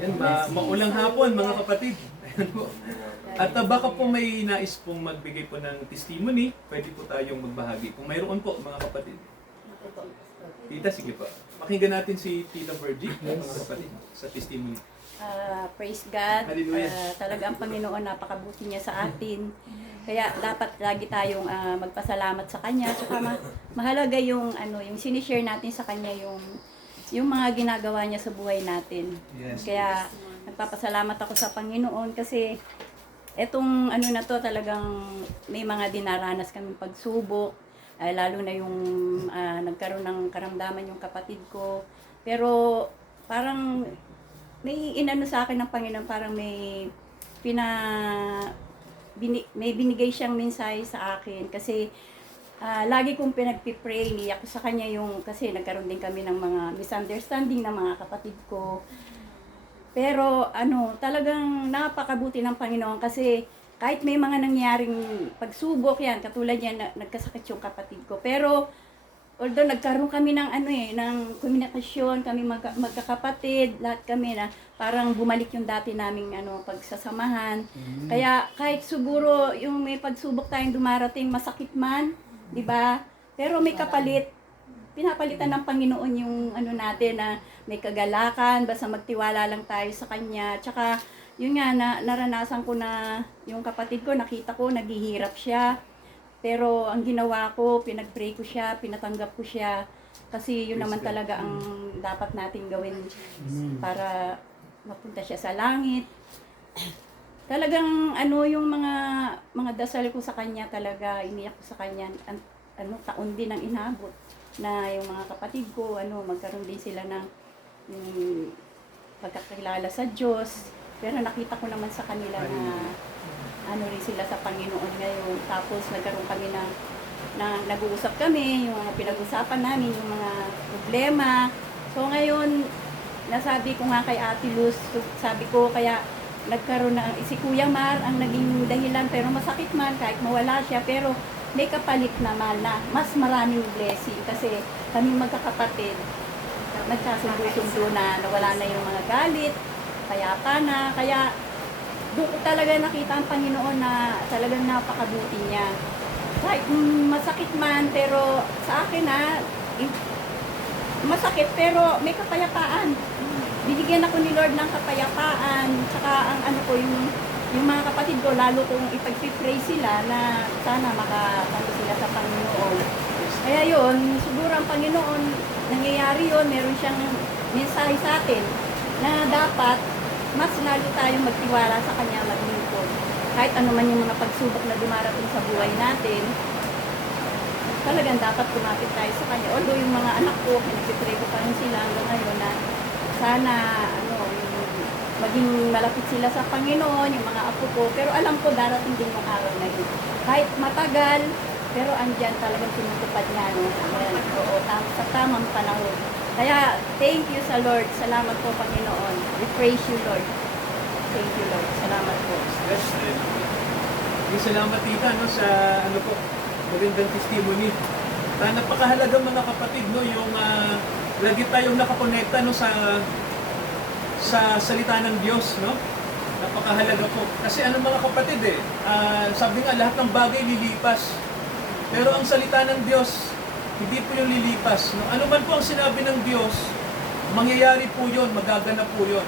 Yan, maulang hapon mga kapatid. Ayan po. At baka po may nais pong magbigay po ng testimony, pwede po tayong magbahagi. Kung mayroon po mga kapatid. Tita, sige po. Pakinggan natin si Tita Virgie, mga kapatid, sa testimony. Praise God. Hallelujah. Talagang Panginoon, napakabuti niya sa atin. Kaya dapat lagi tayong magpasalamat sa Kanya. Saka mahalaga yung yung sinishare natin sa Kanya yung mga ginagawa niya sa buhay natin. Yes. Kaya nagpapasalamat ako sa Panginoon kasi etong na to talagang may mga dinaranas kaming pagsubok. Lalo na yung nagkaroon ng karamdaman yung kapatid ko. Pero parang may inano sa akin ng Panginoon, parang may binigay siyang mensahe sa akin kasi lagi kong pinagpipray, niyak ko sa kanya kasi nagkaroon din kami ng mga misunderstanding ng mga kapatid ko. Pero talagang napakabuti ng Panginoon kasi kahit may mga nangyaring pagsubok yan, katulad yan, nagkasakit yung kapatid ko. Pero although nagkaroon kami ng ng komunikasyon, kami magkakapatid, lahat kami na parang bumalik yung dati naming pagsasamahan. Kaya kahit siguro yung may pagsubok tayong dumarating, masakit man, 'di ba? Pero may kapalit. Pinapalitan ng Panginoon yung natin na may kagalakan, basta magtiwala lang tayo sa Kanya. Tsaka yun nga, naranasan ko na yung kapatid ko, nakita ko, naghihirap siya. Pero ang ginawa ko, pinag-pray ko siya, pinatanggap ko siya. Kasi yun naman talaga ang dapat nating gawin para mapunta siya sa langit. Talagang yung mga dasal ko sa kanya talaga, iniyak ko sa kanya, taon din ang inabot na yung mga kapatid ko, magkaroon din sila ng pagkakilala sa Diyos. Pero nakita ko naman sa kanila na rin sila sa Panginoon ngayon. Tapos nagkaroon kami na nag-uusap kami, yung mga pinag-usapan namin, yung mga problema. So ngayon, nasabi ko nga kay Ate Luz, sabi ko kaya nagkaroon na si Kuya Mar ang naging dahilan, pero masakit man kahit mawala siya, pero may kapalit naman na mas maraming blessing kasi kami magkakapatid, nagkasundo-sundo na nawala na yung mga galit, payapa na, kaya doon ko talaga nakita ang Panginoon na talagang napakabuti niya. Kahit masakit man, pero sa akin masakit pero may kapayapaan. Binigyan ako ni Lord ng kapayapaan, tsaka ang yung mga kapatid ko, lalo kong ipag-pray sila na sana makatanto sila sa Panginoon. Kaya yun, siguro ang Panginoon, nangyayari yun, meron siyang mensahe sa atin na dapat mas lalo tayong magtiwala sa Kanya, maglingkod. Kahit ano man yung mga pagsubok na dumarating sa buhay natin, talagang dapat kumapit tayo sa Kanya. Although yung mga anak ko, pinagpipray ko pa rin sila hanggang ngayon na sana maging malapit sila sa Panginoon, yung mga apo ko. Pero alam ko darating din yung araw na yun. Kahit matagal, pero andyan talagang tinutupad niya. Oo, sa tamang panahon. Kaya, thank you sa Lord. Salamat po, Panginoon. We praise you, Lord. Thank you, Lord. Salamat po. Yes, salamat tita sa po, magandang testimony. Napakahalaga mga kapatid, yung lagi tayong nakakonekta sa salita ng Diyos, Napakahalaga po. Kasi mga kapatid sabi nga lahat ng bagay lilipas. Pero ang salita ng Diyos, hindi po yung lilipas. Ano man po ang sinabi ng Diyos, mangyayari po yun, magaganap po yun.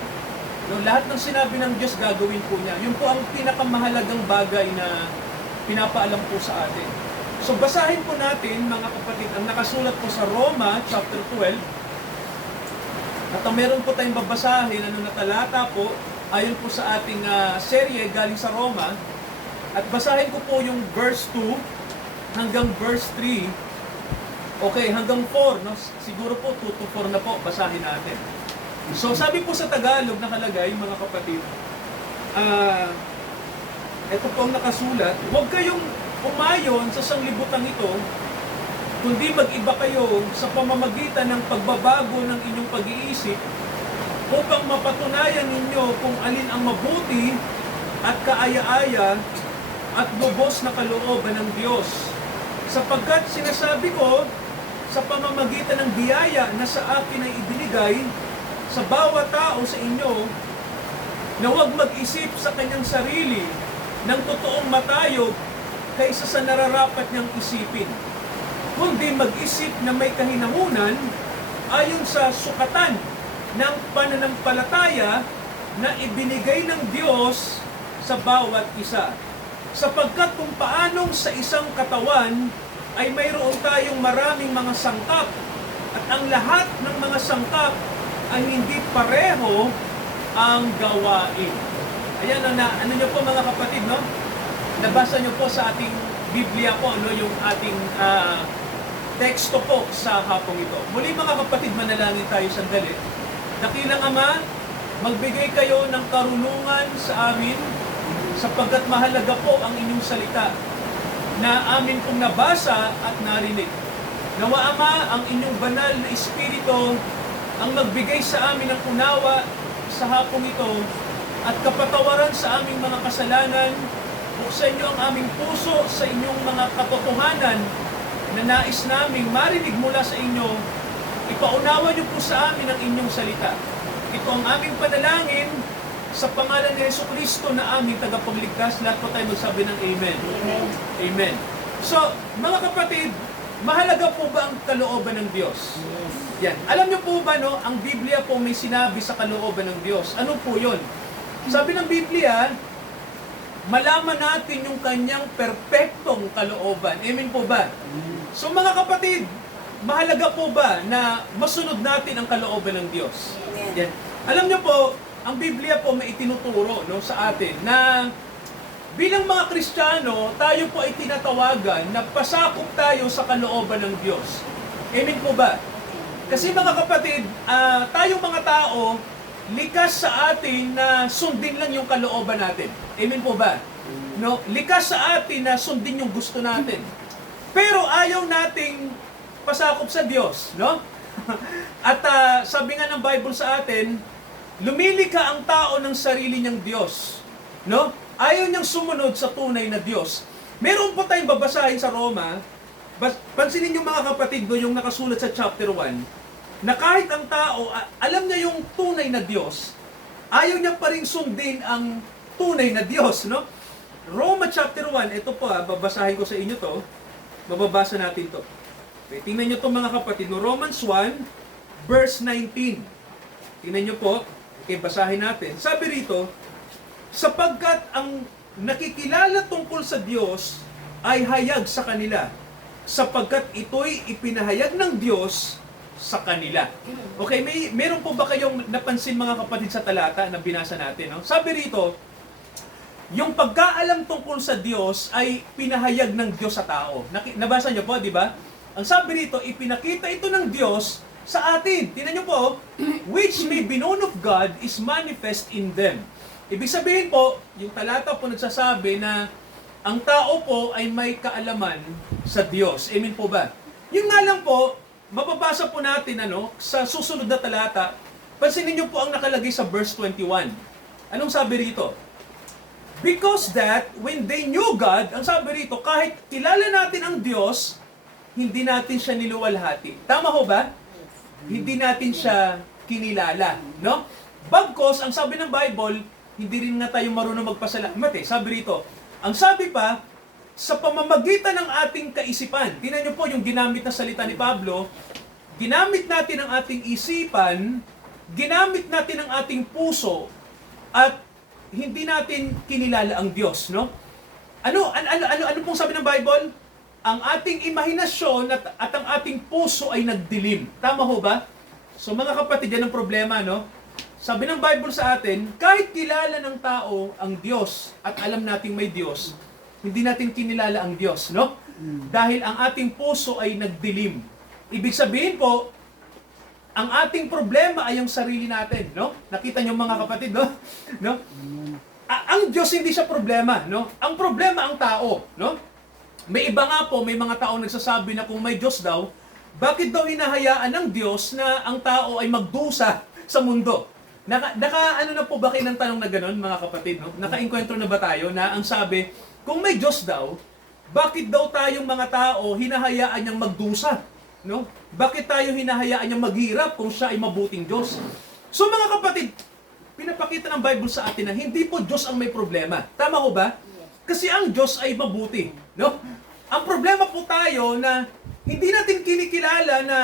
Lahat ng sinabi ng Diyos, gagawin po niya. Yun po ang pinakamahalagang bagay na pinapaalam po sa atin. So basahin po natin, mga kapatid, ang nakasulat po sa Roma chapter 12. At meron po tayong babasahin, na talata po, ayon po sa ating serye galing sa Roma. At basahin ko po yung verse 2 hanggang verse 3. Okay, hanggang 4, siguro po 2 to 4 na po, basahin natin. So sabi po sa Tagalog nakalagay, mga kapatid, ito po ang nakasulat, huwag kayong umayon sa sanglibutan ito, kundi mag-iba kayo sa pamamagitan ng pagbabago ng inyong pag-iisip upang mapatunayan ninyo kung alin ang mabuti at kaaya-aya at lubos na kalooban ng Diyos. Sapagkat sinasabi ko, sa pamamagitan ng biyaya na sa akin ay ibinigay, sa bawat tao sa inyo na huwag mag-isip sa kanyang sarili ng totoong matayog kaysa sa nararapat niyang isipin, kundi mag-isip na may kahinahunan ayon sa sukatan ng pananampalataya na ibinigay ng Diyos sa bawat isa. Sapagkat kung paanong sa isang katawan ay mayroon tayong maraming mga sangkap at ang lahat ng mga sangkap ay hindi pareho ang gawain. Ayan, ano nyo po mga kapatid, no? Nabasa nyo po sa ating Biblia po, no? Yung ating teksto po sa hapong ito. Muli mga kapatid, manalangin tayo sandali. Dakilang Ama, magbigay kayo ng karunungan sa amin sapagkat mahalaga po ang inyong salita na amin pong nabasa at narinig. Nawa Ama, ang inyong banal na Espiritu ang magbigay sa amin ng unawa sa hapong ito at kapatawaran sa aming mga kasalanan. Buksan niyo ang aming puso sa inyong mga katotohanan na nais naming marinig mula sa inyo. Ipaunawa niyo po sa amin ang inyong salita. Ito ang aming panalangin sa pangalan ni Jesucristo na aming tagapagligtas. Lahat po tayo magsabi ng Amen. Amen. Amen. So, mga kapatid, mahalaga po ba ang kalooban ng Diyos? Yan. Alam niyo po ba, no, ang Biblia po may sinabi sa kalooban ng Diyos. Ano po yun? Sabi ng Biblia, malaman natin yung kanyang perpektong kalooban. Amen po ba? So mga kapatid, mahalaga po ba na masunod natin ang kalooban ng Diyos? Amen. Yan. Alam niyo po, ang Biblia po may itinuturo, no, sa atin na bilang mga Kristiyano, tayo po ay tinatawagan na pasakop tayo sa kalooban ng Diyos. Amen po ba? Kasi mga kapatid, tayong mga tao, likas sa atin na sundin lang yung kalooban natin. Amen po ba? No? Likas sa atin na sundin yung gusto natin. Pero ayaw nating pasakop sa Diyos, no? At sabi nga ng Bible sa atin, lumilikha ang tao ng sarili niyang Diyos, no? Ayaw niyang sumunod sa tunay na Diyos. Meron po tayong babasahin sa Roma. Pansinin niyo mga kapatid, no, yung nakasulat sa chapter 1, na kahit ang tao, alam niya yung tunay na Diyos, ayaw niya pa rin sundin ang tunay na Diyos, no? Roma chapter 1, ito po babasahin ko sa inyo to, mababasa natin to. Okay, tingnan niyo to mga kapatid, no? Romans 1, verse 19. Tingnan niyo po, okay, basahin natin. Sabi rito, sapagkat ang nakikilala tungkol sa Diyos ay hayag sa kanila, sapagkat ito'y ipinahayag ng Diyos sa kanila. Okay, meron po ba kayong napansin mga kapatid sa talata na binasa natin? No? Sabi rito, yung pagkaalam tungkol sa Diyos ay pinahayag ng Diyos sa tao. Nabasa niyo po, di ba? Ang sabi rito, ipinakita ito ng Diyos sa atin. Tingnan niyo po, which may be known of God is manifest in them. Ibig sabihin po, yung talata po nagsasabi na ang tao po ay may kaalaman sa Diyos. Amen po ba? Yung nga lang po, mababasa po natin sa susunod na talata, pansinin niyo po ang nakalagay sa verse 21. Anong sabi rito? Because that, when they knew God, ang sabi rito, kahit kilala natin ang Diyos, hindi natin siya niluwalhati. Tama ho ba? Hindi natin siya kinilala. No? Bagkos, ang sabi ng Bible, hindi rin nga tayo marunong magpasalamat eh. Sabi rito, ang sabi pa, sa pamamagitan ng ating kaisipan, tingnan niyo po yung ginamit na salita ni Pablo, ginamit natin ang ating isipan, ginamit natin ang ating puso, at hindi natin kinilala ang Diyos, no? Ano pong sabi ng Bible? Ang ating imahinasyon at ang ating puso ay nagdilim. Tama ho ba? So mga kapatid, yan ang problema, no? Sabi ng Bible sa atin, kahit kilala ng tao ang Diyos at alam nating may Diyos, hindi natin kinilala ang Diyos, no? Dahil ang ating puso ay nagdilim. Ibig sabihin po, ang ating problema ay ang sarili natin, no? Nakita niyo mga kapatid, no? No? Ang Diyos hindi siya problema, no? Ang problema ang tao, no? May iba nga po, may mga tao nagsasabi na kung may Diyos daw, bakit daw hinahayaan ng Diyos na ang tao ay magdusa sa mundo? Ano na po ba kayo ng tanong na gano'n, mga kapatid, no? Naka-enkwentro na ba tayo na ang sabi, kung may Diyos daw, bakit daw tayong mga tao hinahayaan niyang magdusa? No? Bakit tayo hinahayaan niyang maghirap kung siya ay mabuting Diyos? So mga kapatid, pinapakita ng Bible sa atin na hindi po Diyos ang may problema. Tama ho ba? Kasi ang Diyos ay mabuti. No? Ang problema po tayo na hindi natin kinikilala na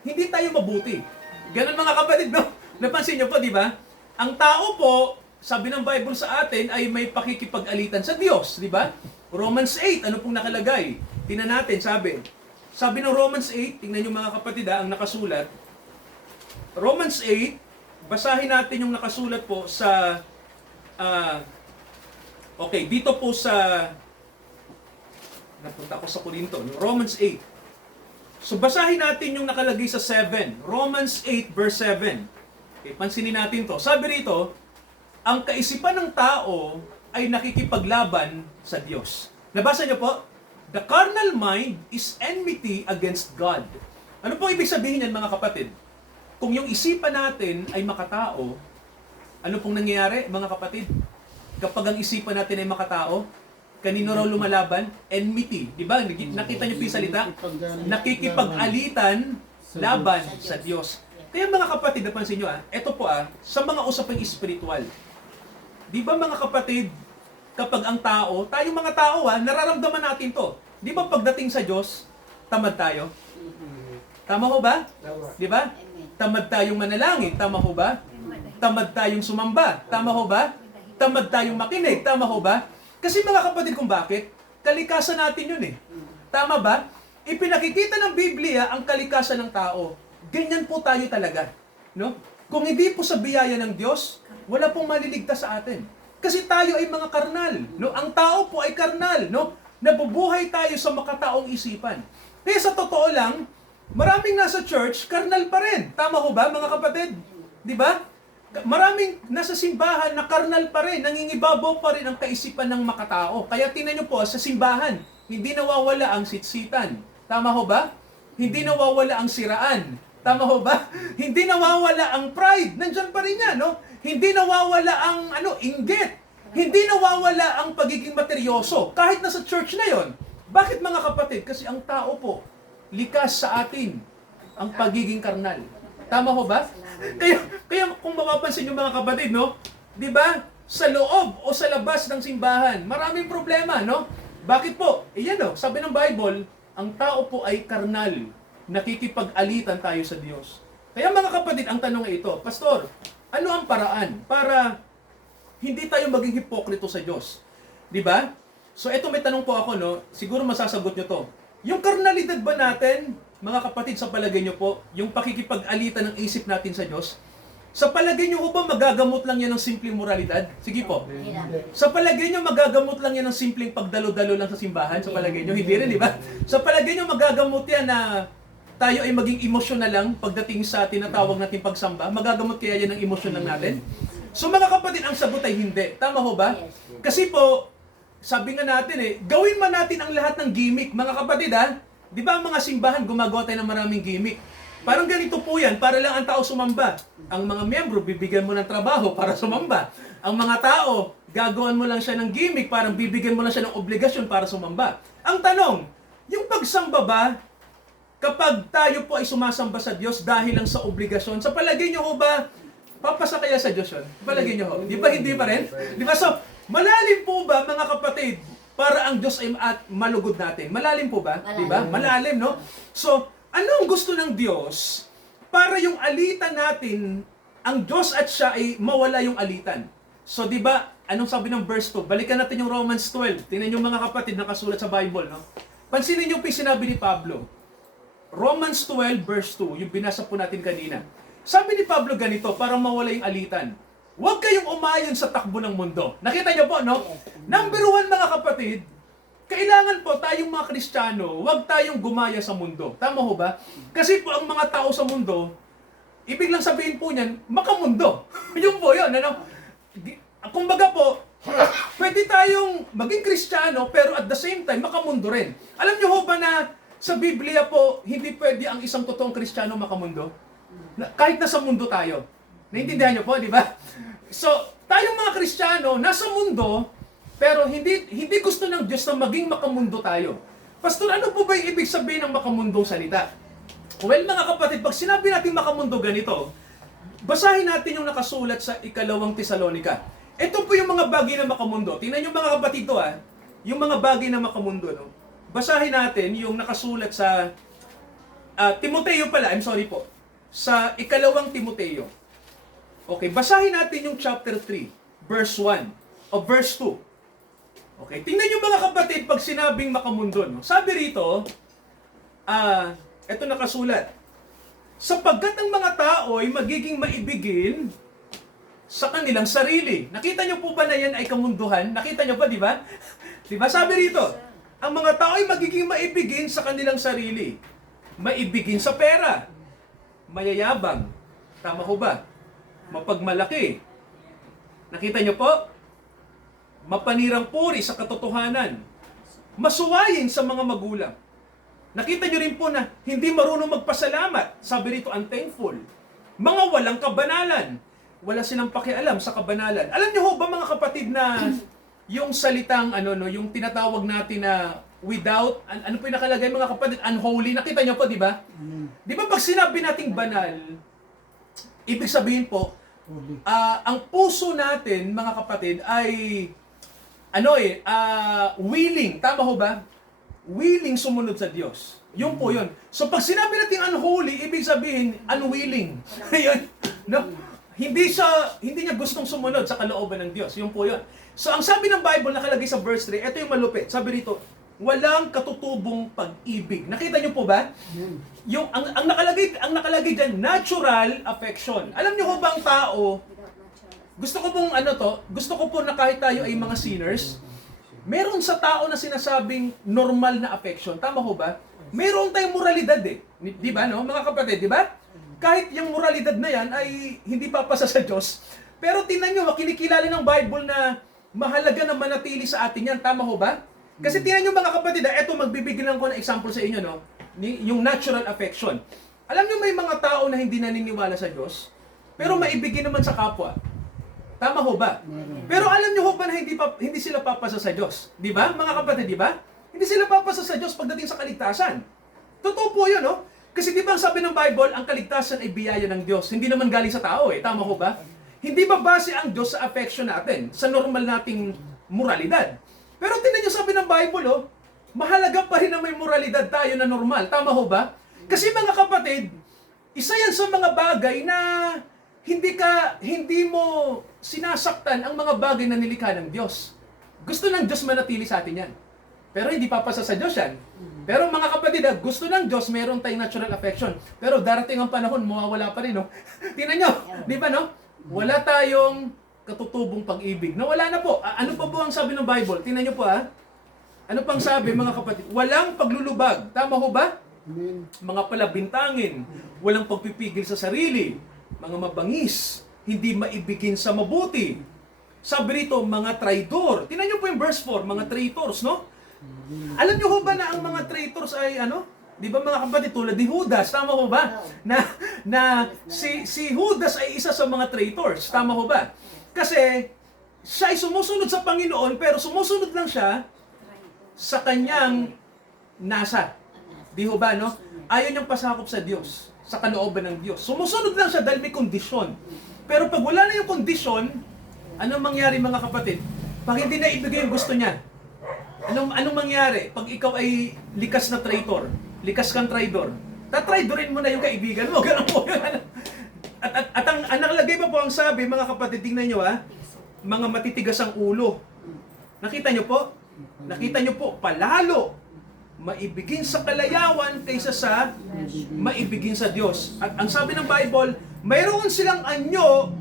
hindi tayo mabuti. Ganun mga kapatid, no? Napansin niyo po, di ba? Ang tao po, sabi ng Bible sa atin, ay may pakikipag-alitan sa Diyos, di ba? Romans 8, ano pong nakalagay? Tingnan natin, sabi. Sabi ng Romans 8, tingnan niyo mga kapatid ang nakasulat. Romans 8, basahin natin yung nakasulat po sa okay, dito po sa napunta ko sa Korinto, Romans 8. So basahin natin yung nakalagay sa 7. Romans 8 verse 7. Okay, pansinin natin to. Sabi rito, ang kaisipan ng tao ay nakikipaglaban sa Diyos. Nabasa niyo po? The carnal mind is enmity against God. Ano po ibig sabihin yan mga kapatid? Kung yung isipan natin ay makatao, ano pong nangyayari mga kapatid? Kapag ang isipan natin ay makatao, kanino raw lumalaban? Enmity. Di ba? Nakita niyo po yung salita? Nakikipag-alitan laban sa Diyos. Kaya mga kapatid, napansin niyo ito po sa mga usaping espiritual. Di ba mga kapatid, kapag ang tao, tayong mga tao nararamdaman natin to. Di ba pagdating sa Diyos, tamad tayo? Tama ho ba? Di ba? Tamad tayong manalangin. Tama ho ba? Tamad tayong sumamba. Tama ho ba? Tamad tayong makinig. Tama ho ba? Kasi mga kapatid kung bakit, kalikasan natin yun Tama ba? Ipinakikita ng Biblia ang kalikasan ng tao. Ganyan po tayo talaga. No? Kung hindi po sa biyaya ng Diyos, wala pong maliligtas sa atin. Kasi tayo ay mga karnal. No? Ang tao po ay karnal. No? Nabubuhay tayo sa makataong isipan. Kaya sa totoo lang, maraming nasa church, karnal pa rin. Tama ho ba mga kapatid? Di ba? Maraming nasa simbahan na karnal pa rin, nangingibabaw pa rin ang kaisipan ng makatao. Kaya tingnan niyo po, sa simbahan, hindi nawawala ang sitsitan. Tama ho ba? Hindi nawawala ang siraan. Tama ho ba? Hindi nawawala ang pride. Nandyan pa rin yan, no? Hindi nawawala ang inggit. Hindi nawawala ang pagiging materyoso. Kahit nasa church na yon. Bakit mga kapatid? Kasi ang tao po, likas sa atin ang pagiging karnal. Tama ho ba? Kaya kung mapapansin nyo mga kapatid, no? Di ba? Sa loob o sa labas ng simbahan, maraming problema, no? Bakit po? Iyan sabi ng Bible, ang tao po ay karnal. Nakikipag-alitan tayo sa Diyos. Kaya mga kapatid, ang tanong ay ito, Pastor, ano ang paraan para hindi tayo maging hipokrito sa Diyos? Di ba? So ito may tanong po ako, no? Siguro masasagot nyo to. Yung karnalidad ba natin, mga kapatid, sa palagay nyo po, yung pakikipag-alitan ng isip natin sa Diyos, sa palagay nyo ba magagamot lang yan ng simpleng moralidad? Sige po. Sa palagay nyo magagamot lang yan ng simpleng pagdalo-dalo lang sa simbahan? Sa palagay nyo? Hindi rin, di ba? Sa palagay nyo magagamot yan na tayo ay maging emosyonal lang pagdating sa tinatawag natin pagsamba? Magagamot kaya yan ng emosyon lang natin? So mga kapatid, ang sagot ay hindi. Tama ho ba? Kasi po, sabi nga natin gawin man natin ang lahat ng gimmick. Mga kapatid di ba ang mga simbahan gumagawa tayo ng maraming gimmick? Parang ganito po yan, para lang ang tao sumamba. Ang mga miyembro, bibigyan mo ng trabaho para sumamba. Ang mga tao, gagawan mo lang siya ng gimmick, parang bibigyan mo lang siya ng obligasyon para sumamba. Ang tanong, yung pagsamba ba, kapag tayo po ay sumasamba sa Diyos dahil lang sa obligasyon, sa palagay nyo ho ba, papasa kaya sa Diyos yun? Palagay nyo ho? Di ba hindi pa rin? Di ba? So, malalim po ba mga kapatid, para ang Diyos ay malugod natin? Malalim po ba? Di ba? Malalim, no? So, ano ang gusto ng Diyos para yung alitan natin, ang Diyos at siya ay mawala yung alitan? So, di ba, anong sabi ng verse 2? Balikan natin yung Romans 12. Tingnan yung mga kapatid nakasulat sa Bible, no? Pansinin niyo po yung sinabi ni Pablo. Romans 12 verse 2, yung binasa po natin kanina. Sabi ni Pablo ganito, para mawala yung alitan. Huwag kayong umayon sa takbo ng mundo. Nakita niyo po, no? Number 1 mga kapatid, kailangan po tayong mga Kristiyano, huwag tayong gumaya sa mundo. Tama ho ba? Kasi po ang mga tao sa mundo, ibig lang sabihin po niyan, makamundo. Yun po yun, ano? Kumbaga po, pwede tayong maging Kristiyano, pero at the same time, makamundo rin. Alam niyo ho ba na sa Biblia po, hindi pwede ang isang totoong Kristiyano makamundo? Kahit nasa mundo tayo. Naintindihan niyo po, di ba? So, tayong mga Kristiyano, nasa mundo, pero hindi gusto ng Diyos na maging makamundo tayo. Pastor, ano po ba yung ibig sabihin ng makamundong salita? Well, mga kapatid, pag sinabi natin makamundo ganito, Basahin natin yung nakasulat sa ikalawang Tesalonika. Ito po yung mga bagay na makamundo. Tingnan nyo mga kapatid to yung mga bagay na makamundo. No? Basahin natin yung nakasulat sa Timoteo pala, I'm sorry po. Sa ikalawang Timoteo. Okay, basahin natin yung chapter 3, verse 1 o verse 2. Okay, tingnan nyo mga kapatid pag sinabing makamundo. No? Sabi rito, ito nakasulat. Sapagkat ang mga tao ay magiging maibigin sa kanilang sarili. Nakita nyo po ba na yan ay kamunduhan? Nakita nyo ba, di ba? Di ba? Sabi rito, ang mga tao ay magiging maibigin sa kanilang sarili. Maibigin sa pera. Mayayabang. Tama ko ba? Mapagmalaki. Nakita nyo po? Mapanirang puri sa katotohanan. Masuwayin sa mga magulang. Nakita nyo rin po na hindi marunong magpasalamat. Sabi rito, unthankful. Mga walang kabanalan. Wala silang pakialam sa kabanalan. Alam nyo ho ba mga kapatid na yung salitang, yung tinatawag natin na without, ano po yung nakalagay mga kapatid? Unholy. Nakita nyo po, di ba? Di ba pag sinabi nating banal, ibig sabihin po, ang puso natin mga kapatid ay, willing. Tama ho ba? Willing sumunod sa Diyos. Yun po yun. So pag sinabi natin unholy, ibig sabihin unwilling. Yun. No? Hindi niya gustong sumunod sa kalooban ng Diyos. Yun po yun. So ang sabi ng Bible nakalagay sa verse 3, ito yung malupit. Sabi rito, walang katutubong pag-ibig. Nakita niyo po ba? Yung ang nakalagay diyan, natural affection. Alam niyo ho ba ang tao, gusto ko po na kahit tayo ay mga sinners, meron sa tao na sinasabing normal na affection. Tama ho ba? Meron tayong moralidad eh. Di ba, no? Mga kapatid, di ba? Kahit yung moralidad na yan ay hindi papasa sa Diyos. Pero tingnan nyo, kinikilala ng Bible na mahalaga na manatili sa atin yan. Tama ho ba? Kasi tingnan nyo mga kapatid, eto magbibigyan ko ng example sa inyo, no? Yung natural affection. Alam nyo may mga tao na hindi naniniwala sa Diyos, pero maibigin naman sa kapwa. Tama ho ba? Pero alam niyo ho ba na hindi sila papasa sa Diyos? Di ba? Mga kapatid, di ba? Hindi sila papasa sa Diyos pagdating sa kaligtasan. Totoo po yun, no? Kasi di ba ang sabi ng Bible, ang kaligtasan ay biyaya ng Diyos. Hindi naman galing sa tao eh. Tama ho ba? Hindi ba base ang Diyos sa affection natin? Sa normal nating moralidad? Pero tingnan niyo sabi ng Bible, mahalaga pa rin na may moralidad tayo na normal. Tama ho ba? Kasi mga kapatid, isa yan sa mga bagay na hindi mo sinasaktan ang mga bagay na nilikha ng Diyos. Gusto ng Diyos manatili sa atin yan. Pero hindi papasa sa Diyos yan. Pero mga kapatid, gusto ng Diyos, meron tayong natural affection. Pero darating ang panahon, mawawala pa rin, no? Tingnan nyo, di ba, no? Wala tayong katutubong pag-ibig. Nawala na po. Ano pa po ang sabi ng Bible? Tingnan nyo po, Ano pang sabi, mga kapatid? Walang paglulubag. Tama ho ba? Mga palabintangin. Walang pagpipigil sa sarili. Mga mabangis, hindi maibigin sa mabuti. Sabi rito, mga traidor. Tingnan nyo po yung verse 4, mga traitors, no? Alam nyo ho ba na ang mga traitors ay Di ba mga kapatid, tulad ni Judas, tama ho ba? Si Judas ay isa sa mga traitors, tama ho ba? Kasi siya ay sumusunod sa Panginoon, pero sumusunod lang siya sa kanyang nasa. Di ho ba, no? Ayaw niyang pasakop sa Diyos, sa kalooban ng Diyos. Sumusunod lang siya dahil may kondisyon. Pero pag wala na yung kondisyon, anong mangyari mga kapatid? Pag hindi na ibigay yung gusto niya, anong mangyari? Pag ikaw ay likas na traitor, likas kang traidor, tatraidorin mo na yung kaibigan mo. Ganun po yun. At ang nakalagay pa po ang sabi, mga kapatid, tingnan nyo mga matitigas ang ulo. Nakita nyo po? Nakita nyo po, palalo maibigin sa kalayawan kaysa sa maibigin sa Diyos. At ang sabi ng Bible, mayroon silang anyo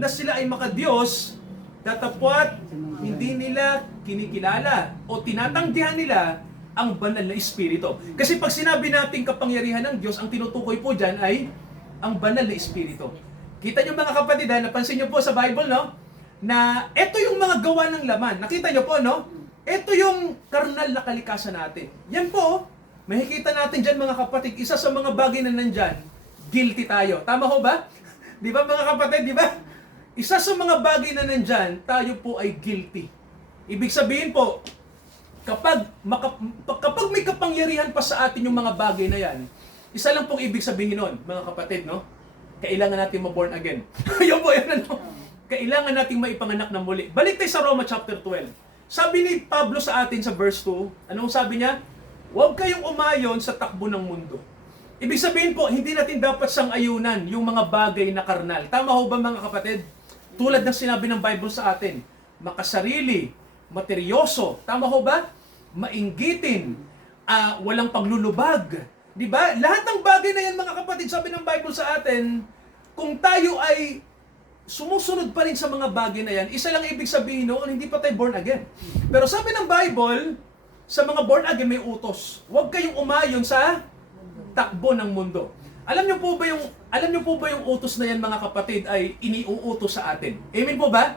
na sila ay makadiyos, datapwat hindi nila kinikilala o tinatanggihan nila ang banal na Espiritu. Kasi pag sinabi natin kapangyarihan ng Diyos, ang tinutukoy po dyan ay ang banal na Espiritu. Kita nyo mga kapatid, napansin nyo po sa Bible, no? Na ito yung mga gawa ng laman. Nakita nyo po, no? Ito yung karnal na kalikasan natin. Yan po, makikita natin dyan mga kapatid, isa sa mga bagay na nandyan, guilty tayo. Tama ho ba? Di ba mga kapatid, di ba? Isa sa mga bagay na nandyan, tayo po ay guilty. Ibig sabihin po, kapag may kapangyarihan pa sa atin yung mga bagay na yan, isa lang pong ibig sabihin nun, mga kapatid, no? kailangan natin ma-born again. Yun po yun, ano? Kailangan nating maipanganak na muli. Balik tayo sa Roma chapter 12. Sabi ni Pablo sa atin sa verse 2, anong sabi niya? Huwag kayong umayon sa takbo ng mundo. Ibig sabihin po, hindi natin dapat sang-ayunan yung mga bagay na karnal. Tama ho ba mga kapatid? Tulad ng sinabi ng Bible sa atin, makasarili, materyoso, tama ho ba? Mainggitin, walang paglulubag. Di ba? Lahat ng bagay na yan mga kapatid, sabi ng Bible sa atin, kung tayo ay sumusunod pa rin sa mga bagay na yan, isa lang ibig sabihin noon, hindi pa tayo born again. Pero sabi ng Bible, sa mga born again may utos. Huwag kayong umayon sa takbo ng mundo. Alam niyo po ba yung utos na yan mga kapatid ay iniuutos sa atin? Amen po ba?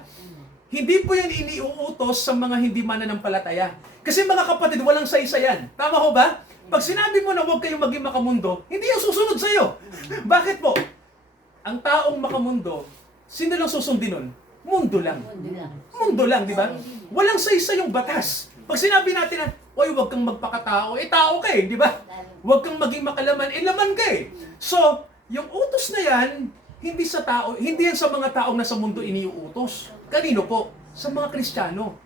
Hindi po yan iniuutos sa mga hindi mananampalataya. Kasi mga kapatid, walang saysayan. Tama ho ba? Pag sinabi mo na huwag kayong maging makamundo, hindi yung susunod sa'yo. Bakit po? Ang taong makamundo, sino lang susundin nun? Mundo lang. Mundo lang, di ba? Walang saysay yung batas. Pag sinabi natin na, oy, huwag kang magpakatao, tao ka di ba? Huwag kang maging makalaman, laman ka So, yung utos na yan, hindi sa tao, hindi yan sa mga taong nasa mundo iniuutos. Kanino po? Sa mga Kristiyano.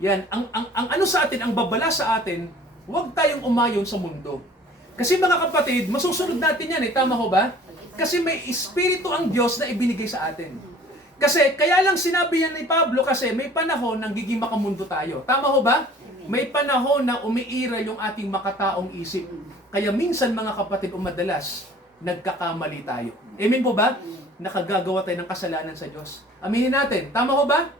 Yan, ang ano sa atin, ang babala sa atin, huwag tayong umayon sa mundo. Kasi mga kapatid, masusunod natin yan tama ho ba? Kasi may espiritu ang Diyos na ibinigay sa atin. Kasi kaya lang sinabi yan ni Pablo kasi may panahon nang giging makamundo tayo. Tama ho ba? May panahon na umiiral yung ating makataong isip. Kaya minsan mga kapatid madalas nagkakamali tayo. Amen po ba? Nakagagawa tayo ng kasalanan sa Diyos. Aminin natin. Tama ho ba?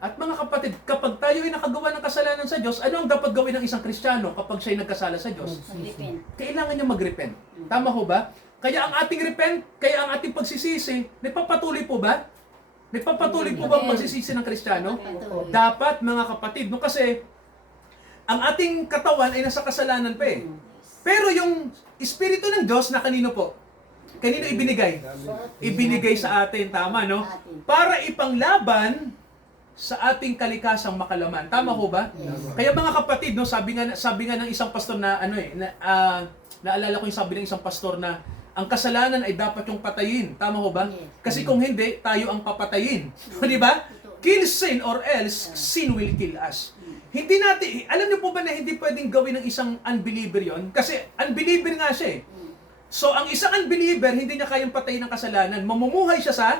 At mga kapatid, kapag tayo ay nakagawa ng kasalanan sa Diyos, ano ang dapat gawin ng isang Kristiyano kapag siya ay nagkasala sa Diyos? Kailangan niya mag-repent. Tama ho ba? Kaya ang ating repent, kaya ang ating pagsisisi, nagpapatuloy po ba? Nagpapatuloy po ba ang pagsisisi ng Kristiyano? Dapat mga kapatid, no? Kasi ang ating katawan ay nasa kasalanan pa Pero yung Espiritu ng Diyos na kanino po? Kanino ibinigay? Ibinigay sa atin, tama no? Para ipanglaban sa ating kalikasang makalaman. Tama ho ba? Kaya mga kapatid, no, sabi nga ng isang pastor na naalala ko yung sabi ng isang pastor na ang kasalanan ay dapat yung patayin. Tama ho ba? Kasi kung hindi, tayo ang papatayin. Di ba? Kill sin or else sin will kill us. Hindi natin, alam niyo po ba na hindi pwedeng gawin ng isang unbeliever yon? Kasi unbeliever nga siya So, ang isang unbeliever, hindi niya kayang patayin ng kasalanan. Mamumuhay siya sa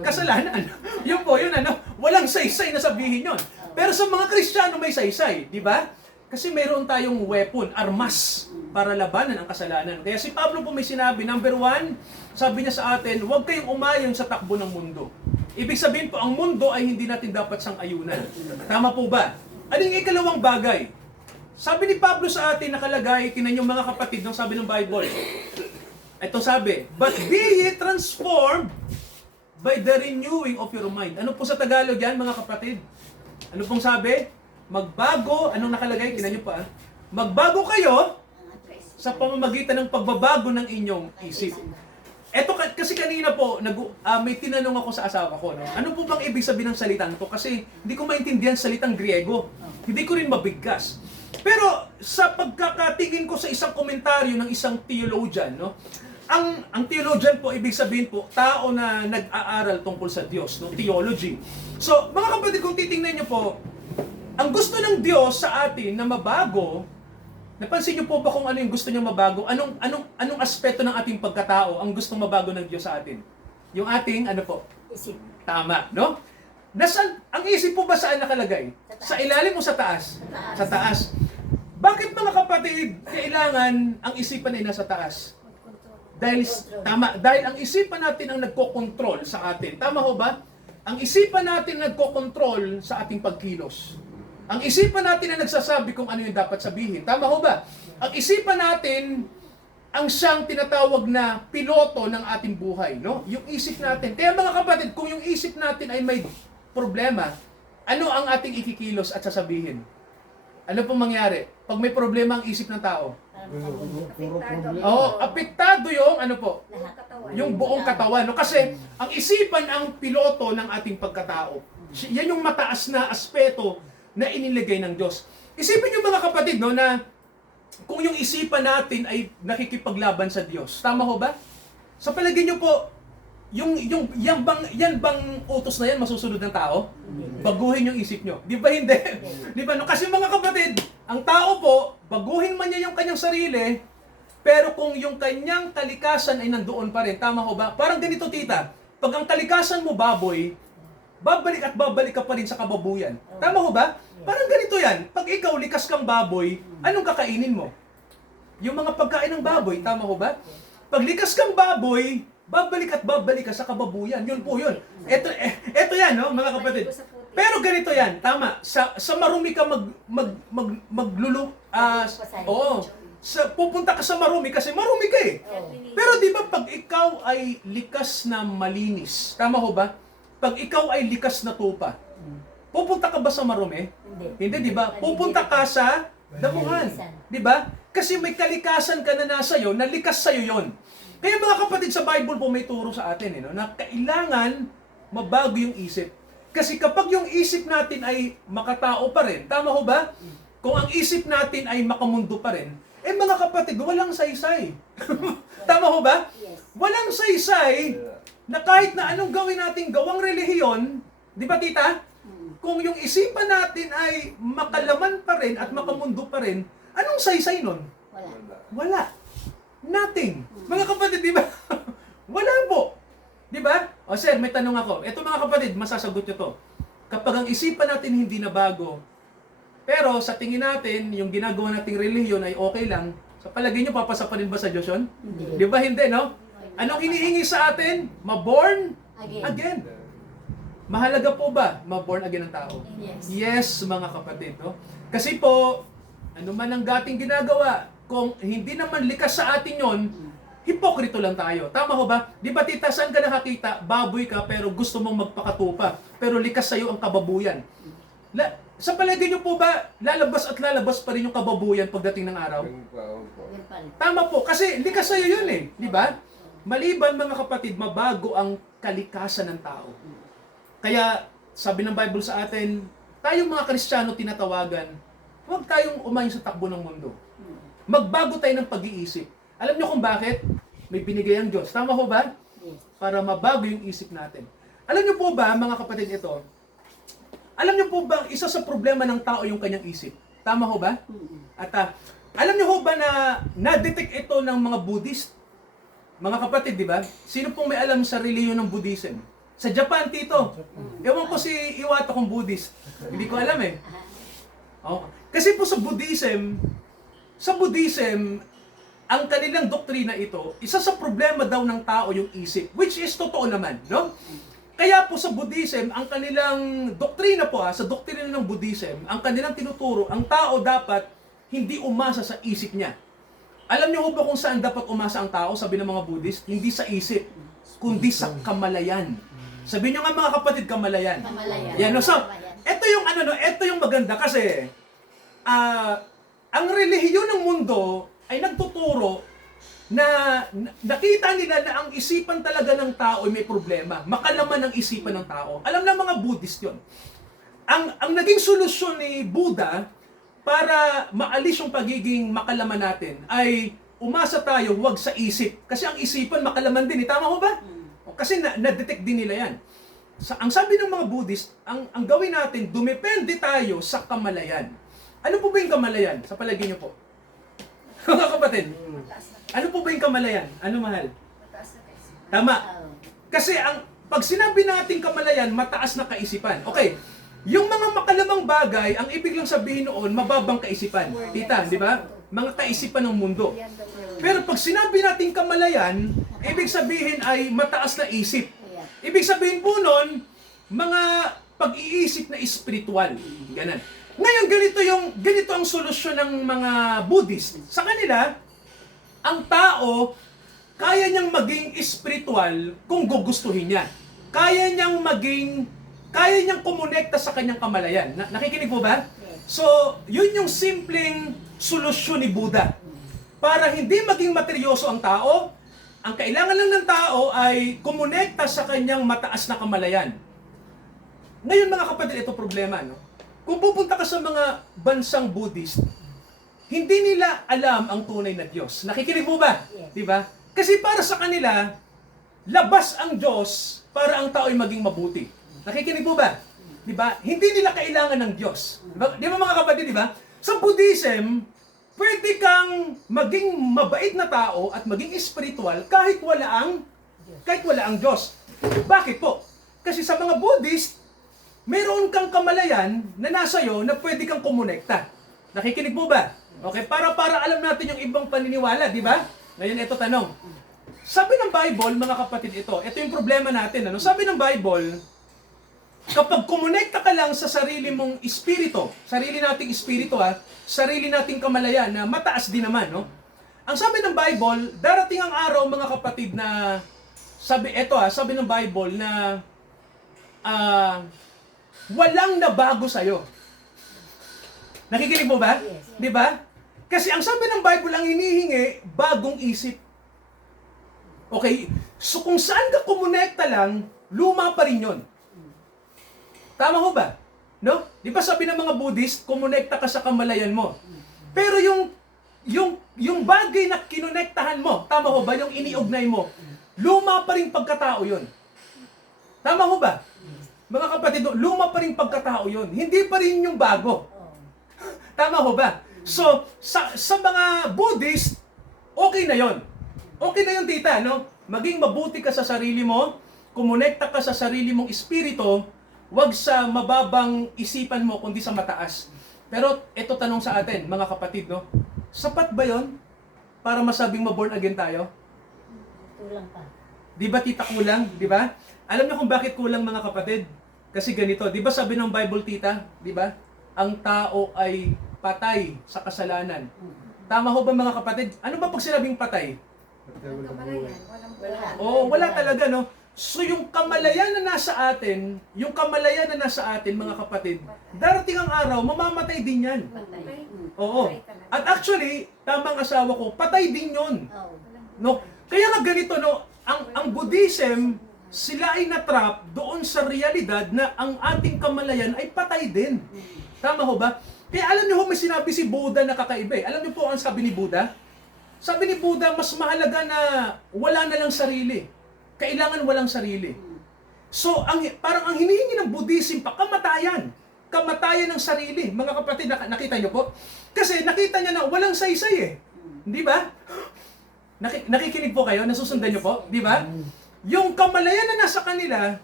kasalanan. Yun po, yun Walang saysay na sabihin yun. Pero sa mga Kristiyano may saysay, di ba? Kasi mayroon tayong weapon, armas, para labanan ang kasalanan. Kaya si Pablo po may sinabi, number 1, sabi niya sa atin, huwag kayong umayon sa takbo ng mundo. Ibig sabihin po, ang mundo ay hindi natin dapat sang-ayunan. Tama po ba? Anong ikalawang bagay? Sabi ni Pablo sa atin nakalagay, tinan yung mga kapatid, nung sabi ng Bible. Ito sabi, but be ye transformed by the renewing of your mind. Ano po sa Tagalog yan, mga kapatid? Ano pong sabi? Magbago, anong nakalagay? Tinan nyo pa. Magbago kayo sa pamamagitan ng pagbabago ng inyong isip. Eto kasi kanina po, may tinanong ako sa asawa ko. No? Ano po bang ibig sabihin ng salitang to? Kasi hindi ko maintindihan salitang Griego. Hindi ko rin mabigkas. Pero sa pagkakatingin ko sa isang komentaryo ng isang theologian, no? Ang theologian po, ibig sabihin po, tao na nag-aaral tungkol sa Diyos, no? Theology. So, mga kapatid, kung titingnan niyo po, ang gusto ng Diyos sa atin na mabago, napansin niyo po ba kung ano yung gusto niyo mabago? Anong aspeto ng ating pagkatao ang gustong mabago ng Diyos sa atin? Yung ating, ano po? Isip. Tama, no? Ang isip po ba saan nakalagay? Sa ilalim o sa taas? Sa taas. Bakit mga kapatid, kailangan ang isipan ay nasa taas? Dahil ang isipan natin ang nagko-control sa atin. Tama ho ba? Ang isipan natin nagko-control sa ating pagkilos. Ang isipan natin ang nagsasabi kung ano yung dapat sabihin. Tama ho ba? Ang isipan natin ang siyang tinatawag na piloto ng ating buhay, no? Yung isip natin. Kaya mga kapatid, kung yung isip natin ay may problema, ano ang ating ikikilos at sasabihin? Ano pong mangyari? Pag may problema ang isip ng tao? Apektado yung ano po? Yung buong katawan. No? Kasi ang isipan ang piloto ng ating pagkatao. Yan yung mataas na aspeto na iniligay ng Diyos. Isipin niyo mga kapatid, no, na kung yung isipan natin ay nakikipaglaban sa Diyos. Tama ho ba? Sa palagay niyo po, yan bang utos na yan masusunod ng tao? Baguhin yung isip nyo. Di ba hindi? Di ba? No? Kasi mga kapatid, ang tao po, baguhin man niya yung kanyang sarili, pero kung yung kanyang kalikasan ay nandoon pa rin, tama ho ba? Parang ganito, tita, pag ang kalikasan mo baboy, babalik at babalik ka pa rin sa kababuyan. Tama ho ba? Parang ganito yan. Pag ikaw likas kang baboy, anong kakainin mo? Yung mga pagkain ng baboy, tama ho ba? Pag likas kang baboy, babalik at babalik ka sa kababuyan. Yun po yun. Eto yan, no, mga kapatid. Pero ganito yan, tama. Sa marumi ka pupunta ka sa marumi kasi marumi ka eh. Pero di ba pag ikaw ay likas na malinis, tama ho ba? Pag ikaw ay likas na tupa, pupunta ka ba sa marumi? Hindi, di ba? Pupunta ka sa damuhan. Di ba? Kasi may kalikasan ka na nasa iyo, na likas sa'yo yon. Kaya mga kapatid, sa Bible po may turo sa atin no, na kailangan mabago yung isip. Kasi kapag yung isip natin ay makatao pa rin, tama ho ba? Kung ang isip natin ay makamundo pa rin, mga kapatid, walang saysay. Tama ho ba? Walang saysay na kahit na anong gawin natin gawang relihiyon, di ba tita? Kung yung isipan natin ay makalaman pa rin at makamundo pa rin, anong saysay nun? Wala. Nothing. Mga kapatid, di ba? Wala po. Di ba? O sir, may tanong ako. Ito mga kapatid, masasagot nyo to. Kapag ang isipan natin hindi na bago, pero sa tingin natin, yung ginagawa nating relihiyon ay okay lang, sa palagay nyo, papasa pa rin ba sa Diyos yun? Di ba hindi, no? Anong hinihingi sa atin? Ma-born again. Mahalaga po ba ma-born again ang tao? Yes, mga kapatid. No? Kasi po, ano man ang dating ginagawa, kung hindi naman likas sa atin yon, hipokrito lang tayo. Tama ho ba? Di ba tita, saan ka nakakita? Baboy ka pero gusto mong magpakatupa. Pero likas sa'yo ang kababuyan. Sa palagay niyo po ba, lalabas at lalabas pa rin yung kababuyan pagdating ng araw? Tama po, kasi likas sa'yo yun eh. Di ba? Maliban mga kapatid, mabago ang kalikasan ng tao. Kaya, sabi ng Bible sa atin, tayong mga Kristiyano tinatawagan, huwag tayong umayon sa takbo ng mundo. Magbago tayo ng pag-iisip. Alam niyo kung bakit? May binigay ang Diyos. Tama ho ba? Para mabago yung isip natin. Alam niyo po ba, mga kapatid, ito? Alam niyo po ba, isa sa problema ng tao yung kanyang isip? Tama ho ba? At alam niyo ho ba na na-detect ito ng mga Buddhist? Mga kapatid, di ba? Sino pong may alam sa reliyon ng Buddhism? Sa Japan, tito. Ewan ko si Iwata kung Buddhist. Hindi ko alam eh. Oh. Kasi po sa Buddhism, ang kanilang doktrina ito, isa sa problema daw ng tao yung isip, which is totoo naman, no? Kaya po sa Buddhism, ang kanilang doktrina po sa doktrina ng Buddhism, ang kanilang tinuturo, ang tao dapat hindi umasa sa isip niya. Alam niyo ba kung saan dapat umasa ang tao, sabi ng mga Buddhist? Hindi sa isip, kundi sa kamalayan. Sabi niyo nga mga kapatid, kamalayan. Yan, no? So, ito yung maganda kasi ang relihiyon ng mundo ay nagtuturo na nakita nila na ang isipan talaga ng tao ay may problema. Makalaman ang isipan ng tao. Alam na mga Buddhist yon. Ang naging solusyon ni Buddha para maalis yung pagiging makalaman natin ay umasa tayo huwag sa isip. Kasi ang isipan makalaman din. Tama ho ba? Kasi na-detect din nila yan. Ang sabi ng mga Buddhist, ang gawin natin, dumepende tayo sa kamalayan. Ano po ba yung kamalayan? Sa palagay niyo po? Mga kapatid, ano po ba yung kamalayan? Ano mahal? Tama. Kasi pag sinabi natin kamalayan, mataas na kaisipan. Okay, yung mga makalamang bagay, ang ibig lang sabihin noon, mababang kaisipan. Tita, di ba? Mga kaisipan ng mundo. Pero pag sinabi natin kamalayan, ibig sabihin ay mataas na isip. Ibig sabihin po noon, mga pag-iisip na espiritual. Ganun. Ngayon, ganito ang solusyon ng mga Buddhist. Sa kanila, ang tao, kaya niyang maging espiritual kung gugustuhin niya. Kaya niyang kumonekta sa kanyang kamalayan. Nakikinig po ba? So, yun yung simpleng solusyon ni Buddha. Para hindi maging materyoso ang tao, ang kailangan lang ng tao ay kumonekta sa kanyang mataas na kamalayan. Ngayon mga kapatid, ito problema, no? Kung pupunta ka sa mga bansang Buddhist, hindi nila alam ang tunay na Diyos. Nakikinig mo ba? Yes. Diba? Kasi para sa kanila, labas ang Diyos para ang tao ay maging mabuti. Nakikinig po ba? Di ba? Hindi nila kailangan ng Diyos. Di ba mga kapatid, di ba? Sa Buddhism, pwede kang maging mabait na tao at maging espiritual kahit wala ang Diyos. Bakit po? Kasi sa mga Buddhist, meron kang kamalayan na nasa iyo na pwede kang kumonekta. Nakikinig po ba? Okay, para alam natin yung ibang paniniwala, di ba? Ngayon, ito tanong. Sabi ng Bible, mga kapatid, ito yung problema natin. Ano? Sabi ng Bible, kapag kumonekta ka lang sa sarili mong espiritu, sarili nating espiritu sarili nating kamalayan na mataas din naman, no? Ang sabi ng Bible, darating ang araw, mga kapatid, na sabi ng Bible na walang nabago sa'yo. Nakikinig mo ba? Yes. Di ba? Kasi ang sabi ng Bible, ang hinihingi, bagong isip. Okay? So kung saan ka kumonekta lang, luma pa rin yun. Tama ho ba? No? Di ba sabi ng mga Buddhist, kumonekta ka sa kamalayan mo. Pero yung bagay na kinonektahan mo, tama ho ba? Yung iniugnay mo, luma pa rin pagkatao yun. Tama ho ba? Mga kapatid, luma pa rin pagkatao yun. Hindi pa rin yung bago. Tama ho ba? So, sa mga Buddhist, okay na yon. Okay na yun, tita, no? Maging mabuti ka sa sarili mo, kumonekta ka sa sarili mong espiritu, wag sa mababang isipan mo, kundi sa mataas. Pero, ito tanong sa atin, mga kapatid, no? Sapat ba yon para masabing ma-born again tayo? Kulang pa. Di ba, tita, kulang? Di ba? Alam niyo kung bakit kulang, mga kapatid? Kasi ganito, di ba sabi ng Bible, tita? Di ba? Ang tao ay patay sa kasalanan. Tama ho ba, mga kapatid? Ano ba pag sinabing patay? Wala. Wala talaga, no? So yung kamalayan na nasa atin, mga kapatid, darating ang araw, mamamatay din yan. Patay. Oo. At actually, tamang asawa ko, patay din yon. Oh. No? Kaya nga ganito, no? Ang Buddhism, sila ay natrap doon sa realidad na ang ating kamalayan ay patay din. Tama ho ba? Kaya alam niyo ho, may sinabi si Buddha na kakaiba. Alam niyo po ang sabi ni Buddha? Sabi ni Buddha, mas mahalaga na wala na lang sarili. Kailangan walang sarili. So, parang ang hinihingi ng Buddhism pa, kamatayan. Kamatayan ng sarili. Mga kapatid, nakita niyo po? Kasi nakita niya na walang saysay eh. Di ba? Nakikinig po kayo? Nasusundan niyo po? Di ba? Yung kamalayan na nasa kanila,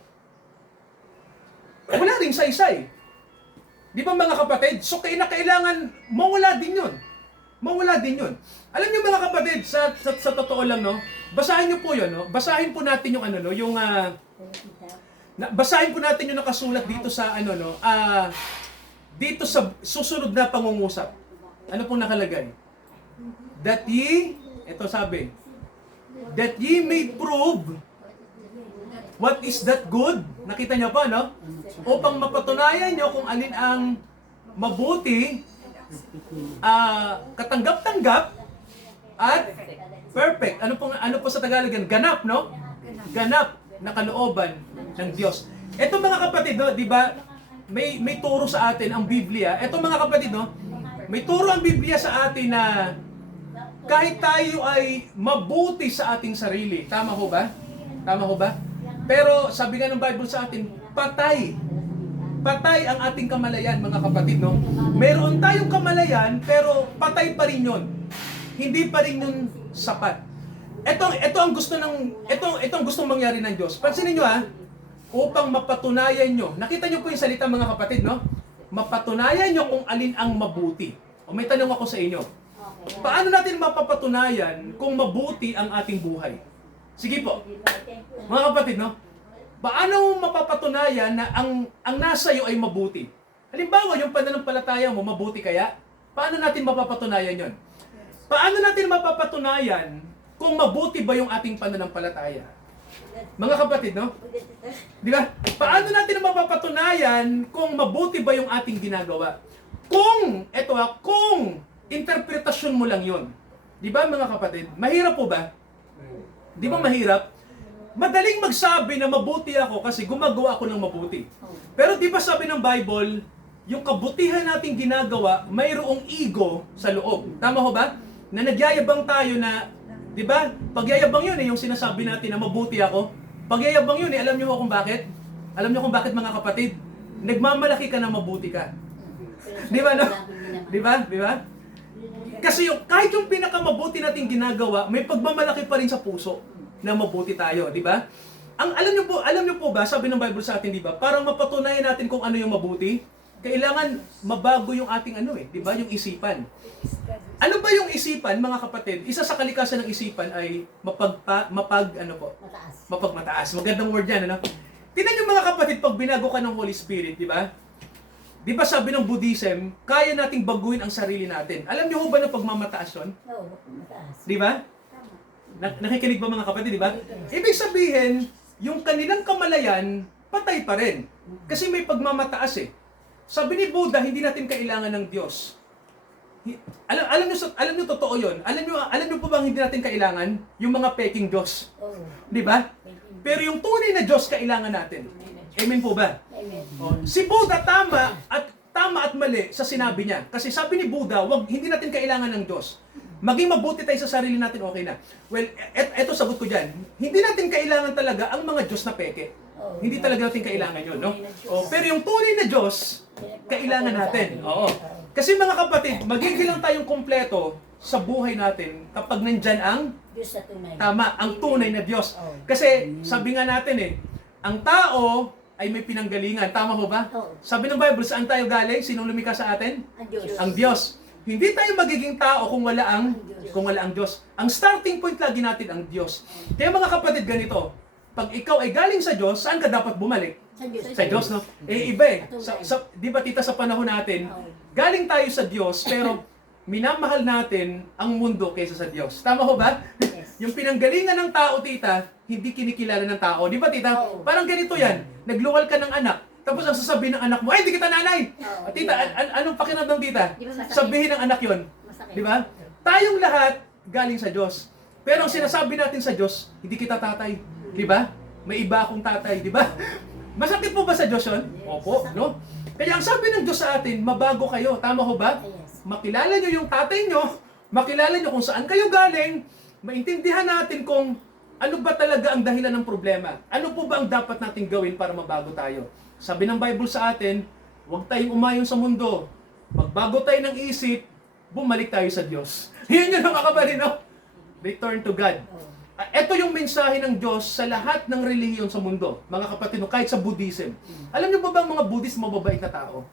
wala ring saysay. Di ba, mga kapatid? So, kailangan mawala din yun. Mawala din yun. Alam niyo, mga kapatid, sa totoo lang, no? Basahin niyo po yun, no? Basahin po natin yung basahin po natin yung nakasulat dito sa dito sa susunod na pangungusap. Ano pong nakalagay? That ye may prove what is that good? Nakita niyo pa, no? Upang mapatunayan niyo kung alin ang mabuti, katanggap-tanggap, at perfect. Ano po sa Tagalog yan? Ganap, no? Ganap na kalooban ng Diyos. Ito, mga kapatid, no, di ba, may turo sa atin ang Biblia. Ito, mga kapatid, no, may turo ang Biblia sa atin na kahit tayo ay mabuti sa ating sarili. Tama ho ba? Tama ho ba? Pero sabi nga ng Bible sa atin, patay. Patay ang ating kamalayan, mga kapatid, no? Meron tayong kamalayan, pero patay pa rin yun. Hindi pa rin yun sapat. Ito ang gustong mangyari ng Diyos. Pansinin nyo, upang mapatunayan nyo. Nakita nyo po yung salita, mga kapatid, no? Mapatunayan nyo kung alin ang mabuti. O may tanong ako sa inyo. Paano natin mapapatunayan kung mabuti ang ating buhay? Sige po. Mga kapatid, no? Paano mapapatunayan na ang nasa iyo ay mabuti? Halimbawa, yung pananampalataya mo, mabuti kaya? Paano natin mapapatunayan yon? Paano natin mapapatunayan kung mabuti ba yung ating pananampalataya? Mga kapatid, no? Di ba? Paano natin mapapatunayan kung mabuti ba yung ating ginagawa? Kung interpretasyon mo lang yon. Di ba, mga kapatid? Mahirap po ba? Di ba mahirap? Madaling magsabi na mabuti ako kasi gumagawa ako ng mabuti. Pero di ba sabi ng Bible, yung kabutihan nating ginagawa, mayroong ego sa loob. Tama ho ba? Na nagyayabang tayo na Di ba? Pagyayabang yun yung sinasabi natin na mabuti ako. Pagyayabang yun alam niyo kung bakit? Alam niyo kung bakit mga kapatid? Nagmamalaki ka na mabuti ka. Di ba no? Di ba? Di ba? Kasi kahit yung pinakamabuti nating ginagawa, may pagmamalaki pa rin sa puso na mabuti tayo, di ba? Alam niyo po ba, sabi ng Bible sa atin, di ba? Para mapatunayan natin kung ano yung mabuti, kailangan mabago yung ating di ba? Yung isipan. Ano ba yung isipan, mga kapatid? Isa sa kalikasan ng isipan ay Mataas. mapagmataas. Magandang word yan, ano? Tingnan niyo mga kapatid, pag binago ka ng Holy Spirit, di ba? Di ba sabi ng Buddhism, kaya nating baguhin ang sarili natin. Alam niyo ho ba na pagmamataas yun? Oo, mataas. Di ba? Nakikinig ba mga kapatid, di ba? Ibig sabihin, yung kanilang kamalayan, patay pa rin. Kasi may pagmamataas eh. Sabi ni Buddha, hindi natin kailangan ng Diyos. Alam niyo totoo 'yon. Alam niyo po bang hindi natin kailangan yung mga peking Diyos? Oo. 'Di ba? Pero yung tunay na Diyos kailangan natin. Amen po ba? Amen. Si Buddha tama at mali sa sinabi niya. Kasi sabi ni Buddha, hindi natin kailangan ng Diyos. Maging mabuti tayo sa sarili natin, okay na. Well, eto sagot ko diyan. Hindi natin kailangan talaga ang mga Diyos na peke. Oo. Hindi talaga natin kailangan 'yon, no? Pero yung tunay na Diyos, kailangan natin. Oo. Kasi mga kapatid, magiging lang tayong kompleto sa buhay natin kapag nandyan ang Diyos sa tunay. tama, ang tunay na Diyos. Oo. Kasi sabi nga natin ang tao ay may pinanggalingan. Tama ho ba? Oo. Sabi ng Bible, saan tayo galing? Sinong lumikha sa atin? Ang Diyos. Ang Diyos. Hindi tayo magiging tao kung wala ang Diyos. Ang starting point lagi natin ang Diyos. Kaya mga kapatid, ganito. Pag ikaw ay galing sa Diyos, saan ka dapat bumalik? Sa Diyos. Sa Diyos, no? Iba di ba tita sa panahon natin, galing tayo sa Diyos, pero minamahal natin ang mundo kaysa sa Diyos. Tama ho ba? Yes. Yung pinanggalingan ng tao, tita, hindi kinikilala ng tao. Di ba, tita? Oo. Parang ganito yan. Nagluwal ka ng anak. Tapos ang sasabihin ng anak mo, ay, hindi kita nanay! Oo, Tita, anong pakiramdam, tita? Di ba masakit? Sabihin ng anak yon, Masakit. di ba? Tayong lahat galing sa Diyos. Pero ang sinasabi natin sa Diyos, hindi kita tatay. Di ba? May iba akong tatay, di ba? Masakit po ba sa Diyos yun? Opo, no? Kaya ang sabi ng Diyos sa atin, mabago kayo. Tama ho ba? Yes. Makilala nyo yung tatay nyo, makilala nyo kung saan kayo galing, maintindihan natin kung ano ba talaga ang dahilan ng problema. Ano po ba ang dapat natin gawin para mabago tayo? Sabi ng Bible sa atin, huwag tayong umayon sa mundo. Magbago tayo ng isip, bumalik tayo sa Diyos. Yun yun mga kapatid, no? Return to God. Ito yung mensahe ng Diyos sa lahat ng relihiyon sa mundo. Mga kapatid, no? Kahit sa Buddhism. Alam niyo ba bang mga Buddhist mababait na tao?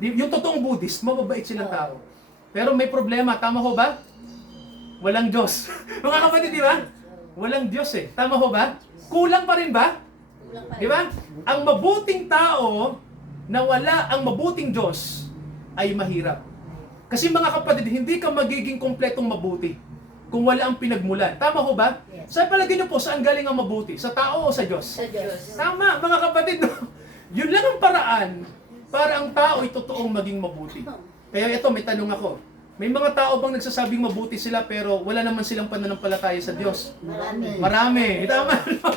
Yung totoong Buddhist, mababait silang tao. Pero may problema, tama ho ba? Walang Diyos. Mga kapatid, di ba? Walang Diyos eh. Tama ho ba? Kulang pa rin ba? Kulang pa. Di ba? Ang mabuting tao na wala ang mabuting Diyos ay mahirap. Kasi mga kapatid, hindi ka magiging kompletong mabuti kung wala ang pinagmulan. Tama ho ba? Yes. Sa palagay niyo po, saan galing ang mabuti? Sa tao o sa Diyos? Sa Diyos. Tama, mga kapatid. No? Yun lang ang paraan para ang tao ay totoong maging mabuti. Kaya ito, may tanong ako. May mga tao bang nagsasabing mabuti sila pero wala naman silang pananampalataya sa Diyos? Marami. Marami. Tama. No?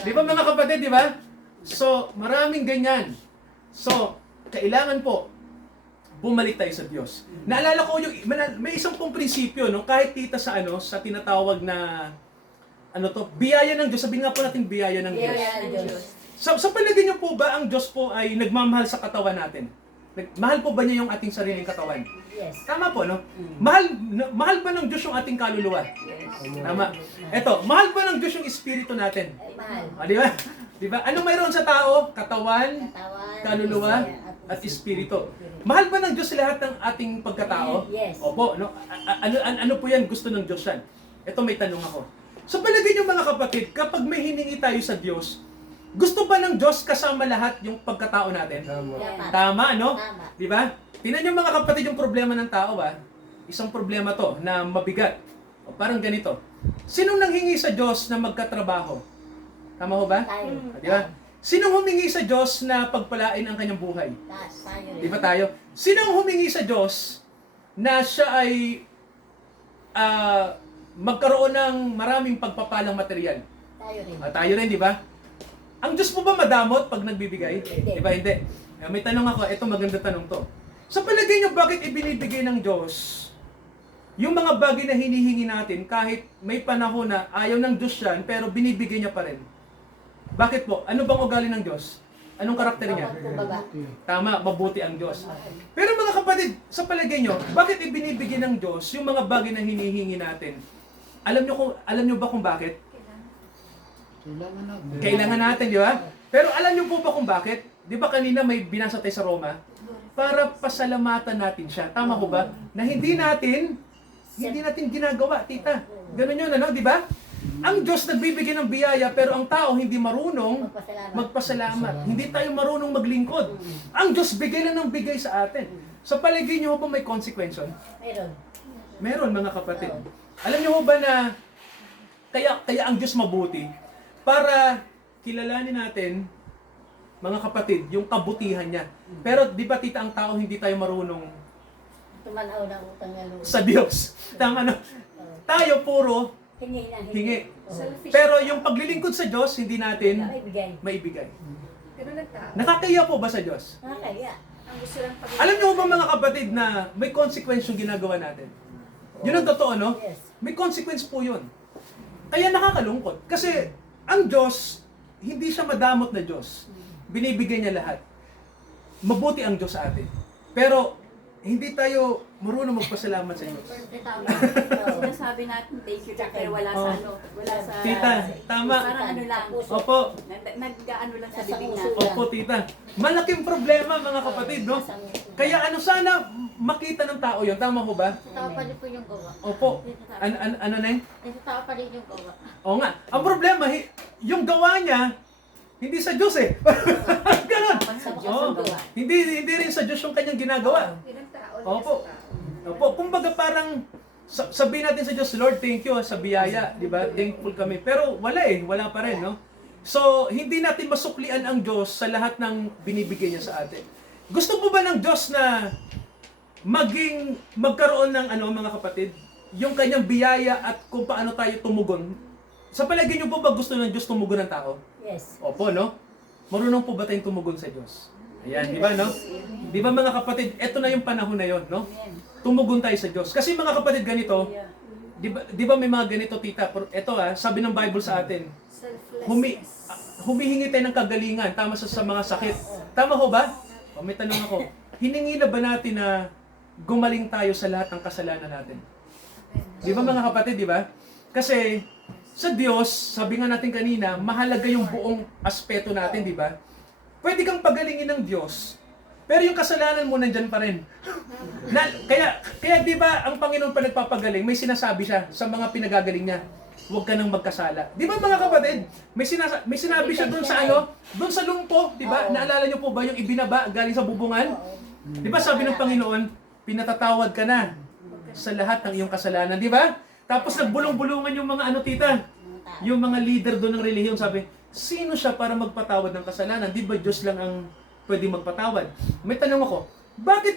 Di ba mga kapatid, di ba? So, maraming ganyan. So, kailangan po, bumalik tayo sa Diyos. Naalala ko yung, may isang pong prinsipyo, no? Kahit tita sa sa tinatawag na, biyaya ng Diyos. Sabihin nga po natin biyaya ng Diyos. Biyaya ng Diyos. Sa palagay niyo po ba, ang Diyos po ay nagmamahal sa katawan natin? Mahal po ba niya yung ating sariling katawan? Yes. Tama po, no? Mahal ba ng Diyos yung ating kaluluwa? Tama. Eto, mahal ba ng Diyos yung espiritu natin? Ay, mahal. Di ba? Di ba? Anong mayroon sa tao? Katawan, Katawan, kaluluwa, at espiritu. Mahal ba ng Diyos lahat ng ating pagkatao? Yes. Opo, no? Ano po yan? Gusto ng Diyos yan. Ito may tanong ako. Sa palagay niyo mga kapatid, kapag may hiningi tayo sa Diyos, gusto ba ng Diyos kasama lahat yung pagkatao natin? Dapat. Tama, no? Tama. Di ba? Tingnan niyo mga kapatid yung problema ng tao, ba? Isang problema to na mabigat. O, parang ganito. Sinong nanghingi sa Diyos na magkatrabaho? Tama ho ba? Tayo. Di ba? Sinong humingi sa Diyos na pagpalain ang kanyang buhay? Tayo rin. Di ba tayo? Sinong humingi sa Diyos na siya ay magkaroon ng maraming pagpapalang material? Tayo rin. Tayo rin, di ba? Ang Diyos po ba madamot pag nagbibigay? Di ba hindi? May tanong ako, ito maganda tanong to. Sa palagay niyo, bakit ibinibigay ng Diyos yung mga bagay na hinihingi natin, kahit may panahon na ayaw ng Diyos yan, pero binibigay niya pa rin. Bakit po? Ano bang ugali ng Diyos? Anong karakter niya? Kumbaga. Tama, mabuti ang Diyos. Pero mga kapatid, sa palagay nyo, bakit ibinibigay ng Diyos yung mga bagay na hinihingi natin? Alam nyo ba kung bakit? Kailangan natin, di ba? Pero alam nyo po ba kung bakit? Di ba kanina may binasa tayo sa Roma? Para pasalamatan natin siya. Tama ko ba? Na hindi natin ginagawa, tita. Ganun yun, ano, di ba? Ang Diyos nagbibigay ng biyaya, pero ang tao hindi marunong magpasalamat. Hindi tayo marunong maglingkod. Ang Diyos bigay lang ng bigay sa atin. Sa paligid nyo ba may consequence? Meron. Meron, mga kapatid. Alam nyo ba na kaya ang Diyos mabuti para kilalanin natin, mga kapatid, yung kabutihan niya. Pero di ba tita, ang tao hindi tayo marunong Tumanaw na utang na loob. sa Diyos. Tama na. Tayo puro Hingi na hingi. Oo. Pero yung paglilingkod sa Diyos, hindi natin Ay, bigay. maibigay. Ganun ang tao. Nakakaya po ba sa Diyos? Nakakaya. Ang gusto lang pag- Alam niyo ba mga kapatid na may consequence yung ginagawa natin? Yun ang totoo, no? Yes. May consequence po yun. Kaya nakakalungkot. Kasi ang Diyos, hindi siya madamot na Diyos. Binibigay niya lahat. Mabuti ang Diyos sa atin. Pero hindi tayo marunong magpasalamat sa Diyos. Oo. Sinasabi natin, thank you, pero wala sa ano, wala sa... Tita, tama. Parang ano lang. Opo. Nag-ano lang sa Nasa bibig puso natin. Opo, tita. Malaking problema, mga kapatid, no? Kaya ano sana makita ng tao yun. Tama ko ba? Tao pa rin po yung gawa. Opo. Ano na yun? Tao pa rin yung gawa. Oo nga. Ang problema, yung gawa niya, hindi sa Diyos eh. Ganon. Oo. Hindi rin sa Diyos yung kanyang ginagawa. Yun ang tao. Opo. Yes, tao. Opo. Kumbaga parang sabihin natin sa Diyos, Lord, thank you sa biyaya. Di ba? Thankful kami. Pero wala eh. Wala pa rin, no? So, hindi natin masuklian ang Diyos sa lahat ng binibigay niya sa atin. Gusto po ba ng Diyos na magkaroon ng mga kapatid, yung kanyang biyaya at kung paano tayo tumugon? Sa palagay niyo po ba gusto ng Diyos tumugon ng tao? Yes. Opo, no? Marunong po ba tayong tumugon sa Diyos? Ayan, di ba, no? Di ba mga kapatid, eto na yung panahon na yon, no? Tumugon tayo sa Diyos. Kasi mga kapatid, ganito, di ba may mga ganito, tita? Eto sabi ng Bible sa atin, humihingi tayo ng kagalingan, tama sa mga sakit. Tama ho ba? O, may tanong ako, hiningi na ba natin na gumaling tayo sa lahat ng kasalanan natin? Di ba mga kapatid, di ba? Kasi, sa Diyos, sabi nga natin kanina, mahalaga yung buong aspeto natin, di ba? Pwede kang pagalingin ng Diyos, pero yung kasalanan mo nandyan pa rin. Kaya di ba ang Panginoon pa nagpapagaling, may sinasabi siya sa mga pinagagaling niya, huwag ka nang magkasala. Di ba mga kapatid, may sinabi siya doon sa doon sa lumpo, di ba? Naalala niyo po ba yung ibinaba galing sa bubungan? Di ba sabi ng Panginoon, pinatatawad ka na sa lahat ng iyong kasalanan, di ba? Tapos nagbulong-bulungan yung mga tita, yung mga leader doon ng relihiyon, sabi, sino siya para magpatawad ng kasalanan? Di ba Diyos lang ang pwede magpatawad? May tanong ako, bakit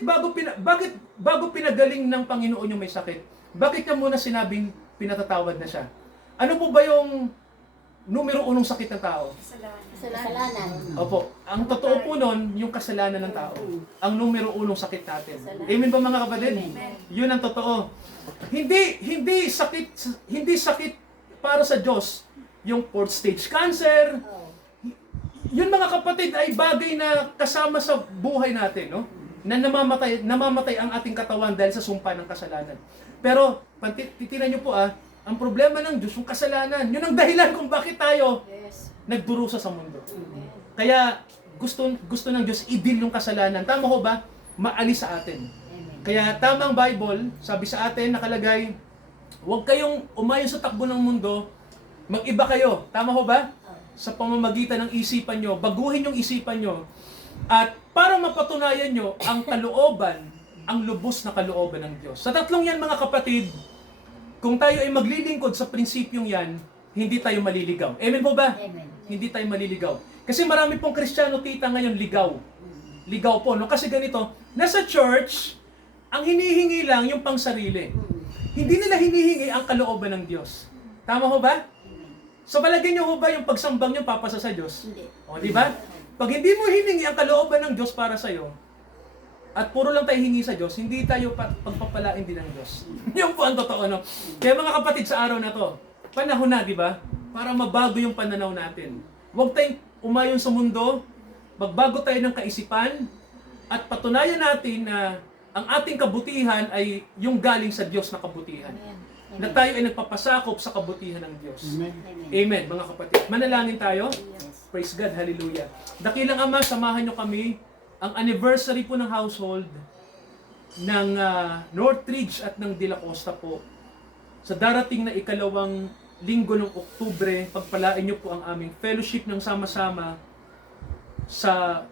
bago pinagaling ng Panginoon yung may sakit, bakit niya muna sinabing pinatatawad na siya? Ano po ba yung numero unong sakit ng tao? Kasalanan. Opo, ang totoo po nun, yung kasalanan ng tao. Ang numero unong sakit natin. Amen ba mga kapatid? Yun ang totoo. Hindi sakit para sa Diyos yung fourth stage cancer. Yun mga kapatid ay bagay na kasama sa buhay natin, no? Na namamatay ang ating katawan dahil sa sumpa ng kasalanan. Pero titinan niyo po ang problema ng Diyos yung kasalanan. Yun ang dahilan kung bakit tayo nagdurusa sa mundo. Kaya gusto ng Diyos i-deal yung kasalanan. Tama ho ba? Maalis sa atin. Kaya tamang Bible, sabi sa atin, nakalagay, huwag kayong umayon sa takbo ng mundo, mag-iba kayo. Tama ho ba? Sa pamamagitan ng isipan nyo, baguhin yung isipan nyo, at para mapatunayan nyo ang kalooban, ang lubos na kalooban ng Diyos. Sa tatlong yan mga kapatid, kung tayo ay maglilingkod sa prinsipyong yan, hindi tayo maliligaw. Amen po ba? Amen. Hindi tayo maliligaw. Kasi marami pong Kristiyano, tita, ngayon ligaw. Ligaw po, no? Kasi ganito, nasa church, ang hinihingi lang yung pangsarili. Hindi nila hinihingi ang kalooban ng Diyos. Tama ho ba? So palagay niyo ho ba yung pagsambang niyo papasa sa Diyos? Hindi. O, di ba? Pag hindi mo hiningi ang kalooban ng Diyos para sa iyo, at puro lang tayo hingi sa Diyos, hindi tayo pagpapalain din ng Diyos. Yan po ang totoo, no? Kaya mga kapatid, sa araw na to, panahon na, di ba? Para mabago yung pananaw natin. Huwag tayong umayon sa mundo, magbago tayo ng kaisipan, at patunayan natin na ang ating kabutihan ay yung galing sa Diyos na kabutihan. Na tayo ay nagpapasakop sa kabutihan ng Diyos. Amen, mga kapatid. Manalangin tayo. Praise God, hallelujah. Dakilang Ama, samahan nyo kami. Ang anniversary po ng household ng Northridge at ng De La Costa po. Sa darating na ikalawang linggo ng Oktubre, pagpalain nyo po ang aming fellowship ng sama-sama sa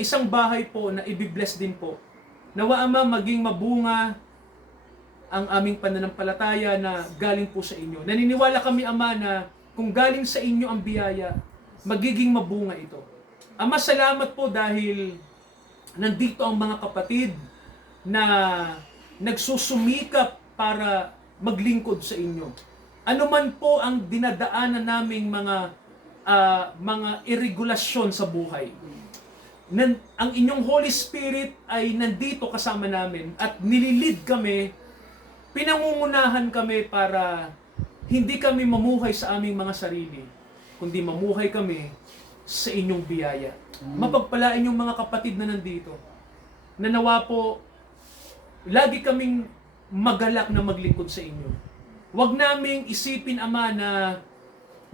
isang bahay po na ibibless din po. Nawa Ama, maging mabunga ang aming pananampalataya na galing po sa inyo. Naniniwala kami, Ama, na kung galing sa inyo ang biyaya, magiging mabunga ito. Ama, salamat po dahil nandito ang mga kapatid na nagsusumikap para maglingkod sa inyo. Ano man po ang dinadaanan naming mga irregulasyon sa buhay, ang inyong Holy Spirit ay nandito kasama namin at nililid kami, pinangungunahan kami para hindi kami mamuhay sa aming mga sarili, kundi mamuhay kami sa inyong biyaya. Mapagpalain yung mga kapatid na nandito. Nanawa po, lagi kaming magalak na maglingkod sa inyo. Huwag naming isipin, Ama,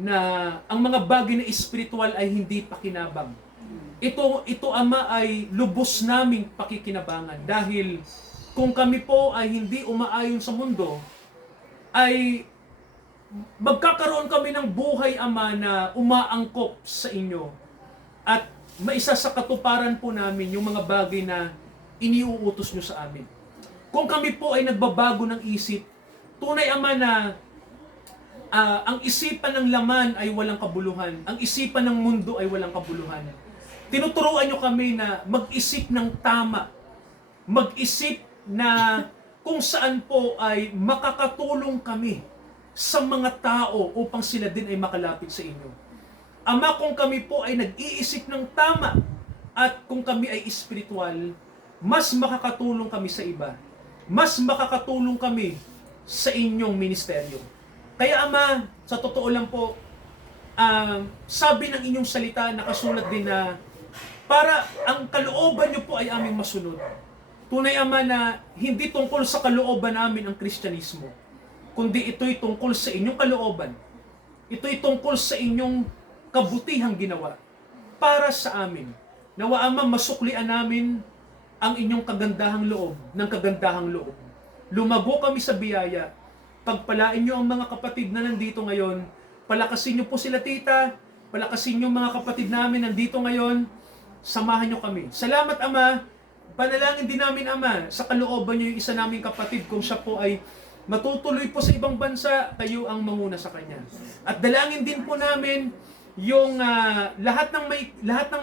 na ang mga bagay na espiritual ay hindi pakinabang. Ito Ama, ay lubos naming pakikinabangan. Dahil kung kami po ay hindi umaayon sa mundo, ay magkakaroon kami ng buhay, Ama, na umaangkop sa inyo. At maisa sa katuparan po namin yung mga bagay na iniuutos nyo sa amin. Kung kami po ay nagbabago ng isip, tunay, Ama, na ang isipan ng laman ay walang kabuluhan. Ang isipan ng mundo ay walang kabuluhan. Tinuturuan nyo kami na mag-isip ng tama. Mag-isip na kung saan po ay makakatulong kami sa mga tao upang sila din ay makalapit sa inyo. Ama, kung kami po ay nag-iisip ng tama at kung kami ay espiritual, mas makakatulong kami sa iba. Mas makakatulong kami sa inyong ministeryo. Kaya Ama, sa totoo lang po, sabi ng inyong salita, nakasulat din na para ang kalooban nyo po ay aming masunod. Tunay, Ama, na hindi tungkol sa kalooban namin ang Kristyanismo, kundi ito'y tungkol sa inyong kalooban. Ito'y tungkol sa inyong kabutihang ginawa para sa amin. Nawa, Ama, masuklian namin ang inyong kagandahang loob ng kagandahang loob. Lumago kami sa biyaya. Pagpalain nyo ang mga kapatid na nandito ngayon. Palakasin nyo po sila, tita. Palakasin nyo mga kapatid namin nandito ngayon. Samahan nyo kami. Salamat, Ama. Panalangin din namin, Ama, sa kalooban nyo yung isa naming kapatid, kung siya po ay matutuloy po sa ibang bansa, kayo ang manguna sa kanya. At dalangin din po namin yung lahat ng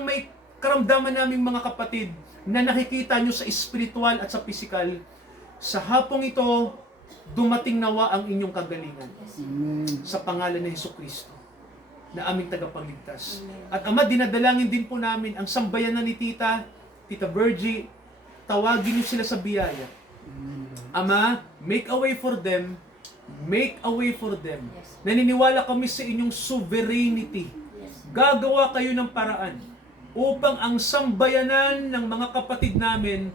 may karamdaman naming mga kapatid na nakikita nyo sa spiritual at sa physical. Sa hapong ito, dumating nawa ang inyong kagalingan. Sa pangalan ni Jesucristo na aming tagapagligtas. At Ama, dinadalangin din po namin ang sambayanan ni Tita Virgie, tawagin niyo sila sa biyaya. Ama, make a way for them. Make a way for them. Naniniwala kami sa inyong sovereignty. Gagawa kayo ng paraan upang ang sambayanan ng mga kapatid namin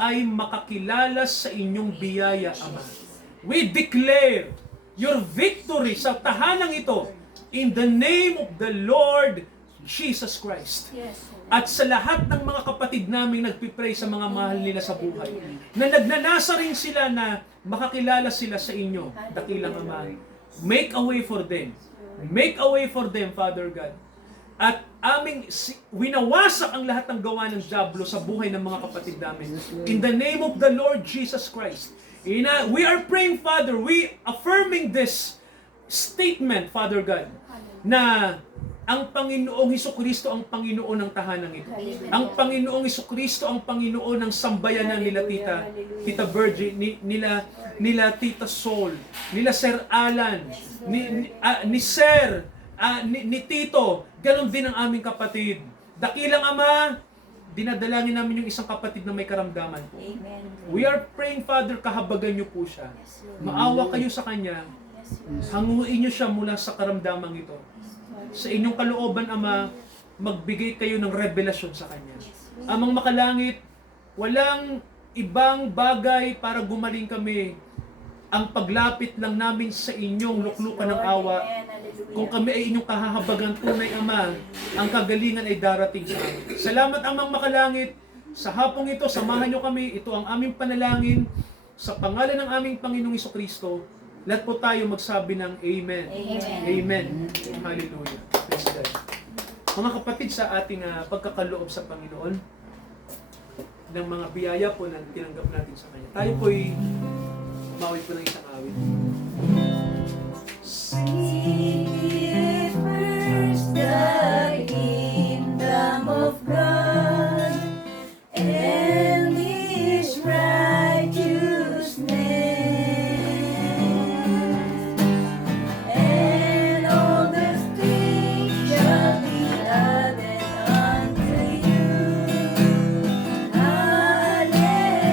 ay makakilala sa inyong biyaya, Ama. We declare your victory sa tahanang ito in the name of the Lord Jesus Christ. At sa lahat ng mga kapatid namin nagpipray sa mga mahal nila sa buhay, na nagnanasa rin sila na makakilala sila sa inyo, dakilang Ama. Make a way for them. Make a way for them, Father God. At aming winawasak ang lahat ng gawa ng dyablo sa buhay ng mga kapatid namin. In the name of the Lord Jesus Christ. We are praying, Father, we affirming this statement, Father God, na ang Panginoong Hesukristo ang Panginoon ng tahanan ito. Ang Panginoong Hesukristo ang Panginoon ng sambayanan nila Tita Virgie, nila Tita Sol, nila Sir Alan, ni Sir, ni Tito, ganon din ang aming kapatid. Dakilang Ama, dinadalangin namin yung isang kapatid na may karamdaman po. Amen. We are praying, Father, kahabagan niyo po siya. Yes, Lord. Maawa kayo sa kanya. Yes, Lord. Hanguin niyo siya mula sa karamdamang ito. Sa inyong kalooban, Ama, magbigay kayo ng revelasyon sa kanya. Amang makalangit, walang ibang bagay para gumaling kami. Ang paglapit lang namin sa inyong luklukan ng awa. Amen. Hallelujah. Kung kami ay inyong kahahabagan tunay, Ama, ang kagalingan ay darating sa amin. Salamat, Amang makalangit. Sa hapong ito, samahan niyo kami. Ito ang aming panalangin. Sa pangalan ng aming Panginoong Jesucristo, lahat po tayo magsabi ng Amen. Amen. Amen. Hallelujah. Praise God. Mga kapatid, sa ating pagkakaloob sa Panginoon, ng mga biyaya po na tinanggap natin sa Kanya, tayo po'y mawit po ng isang awit. Seek first the kingdom of God and His righteousness, and all these things shall be added unto you. Hallelujah,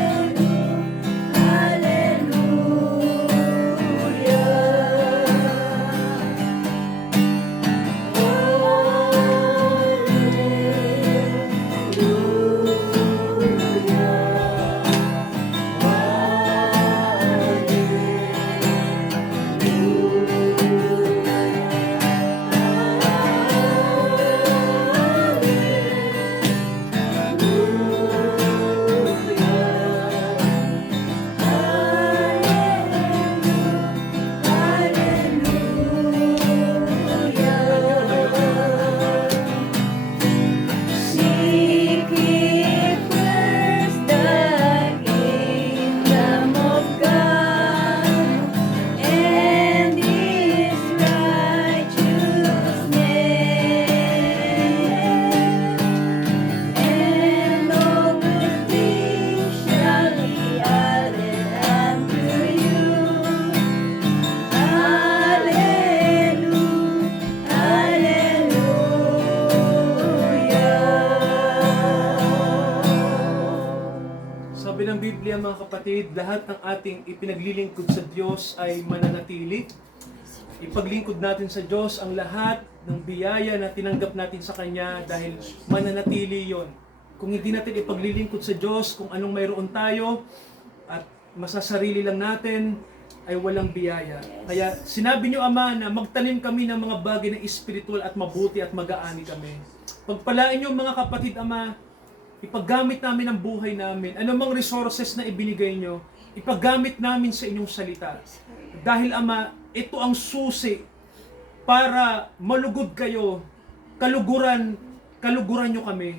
Seek ye first the kingdom of God and His righteousness, and all good things shall be added unto you. Sabi ng Biblia, mga kapatid, lahat ng ating ipinaglilingkod sa Diyos ay mananatili. Ipaglingkod natin sa Diyos ang lahat ng biyaya na tinanggap natin sa Kanya dahil mananatili yon. Kung hindi natin ipaglilingkod sa Diyos, kung anong mayroon tayo at masasarili lang natin, ay walang biyaya. Kaya sinabi niyo, Ama, na magtanim kami ng mga bagay na espiritual at mabuti at mag-aani kami. Pagpalain niyo, mga kapatid, Ama, ipaggamit namin ang buhay namin. Anumang resources na ibinigay nyo, ipaggamit namin sa inyong salita. Dahil, Ama, ito ang susi para malugod kayo, kaluguran nyo kami,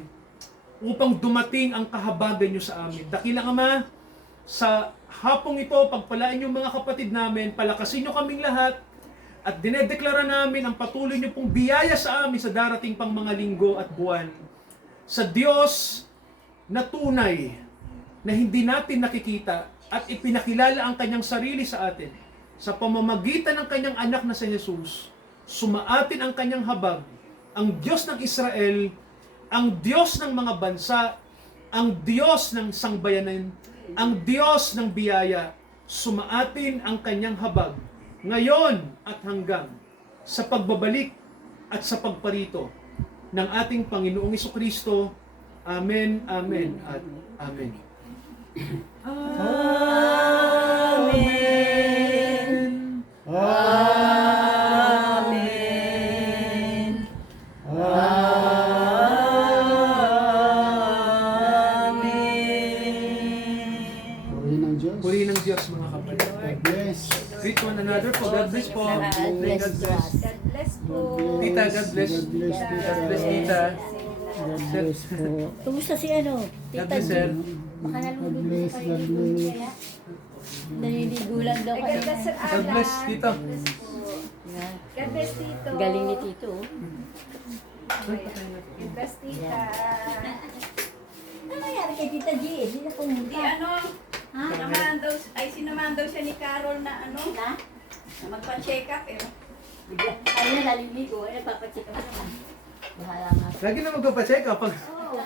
upang dumating ang kahabagan nyo sa amin. Dakilang Ama, sa hapong ito, pagpalain nyo mga kapatid namin, palakasin nyo kaming lahat, at dinedeklara namin ang patuloy nyo pong biyaya sa amin sa darating pang mga linggo at buwan. Sa Diyos na tunay, na hindi natin nakikita, at ipinakilala ang kanyang sarili sa atin, sa pamamagitan ng kanyang anak na si Jesus, sumaatin ang kanyang habag, ang Diyos ng Israel, ang Diyos ng mga bansa, ang Diyos ng sangbayanan, ang Diyos ng biyaya, sumaatin ang kanyang habag, ngayon at hanggang sa pagbabalik at sa pagparito ng ating Panginoong Jesucristo. Amen, amen, at amen. Amen. Amen. Purihin ng Diyos. Purihin ng Diyos, mga kapatid. God bless. Greet one another po. God bless po. God bless God bless. God bless po. Tita, God bless. God bless. God bless, Tita. God bless po. Kumusta si ano? God bless, sir. Baka God nalulog bless. pa God rin. bless. Kaya, naliligulan daw God kayo. bless Sir Alan. God bless, Tito. God bless Tito. Galing ni Tito. God bless Tita. Ano nangyari kay Tita G? Hindi na pumunta. Ha? Sinamahan daw siya ni Carol na ano, Na? na magpa-check up eh. Ay na, naliligo. Ay, napapacheck up naman. Bahala nga. Lagi na magpapacheck up. Pag Oo.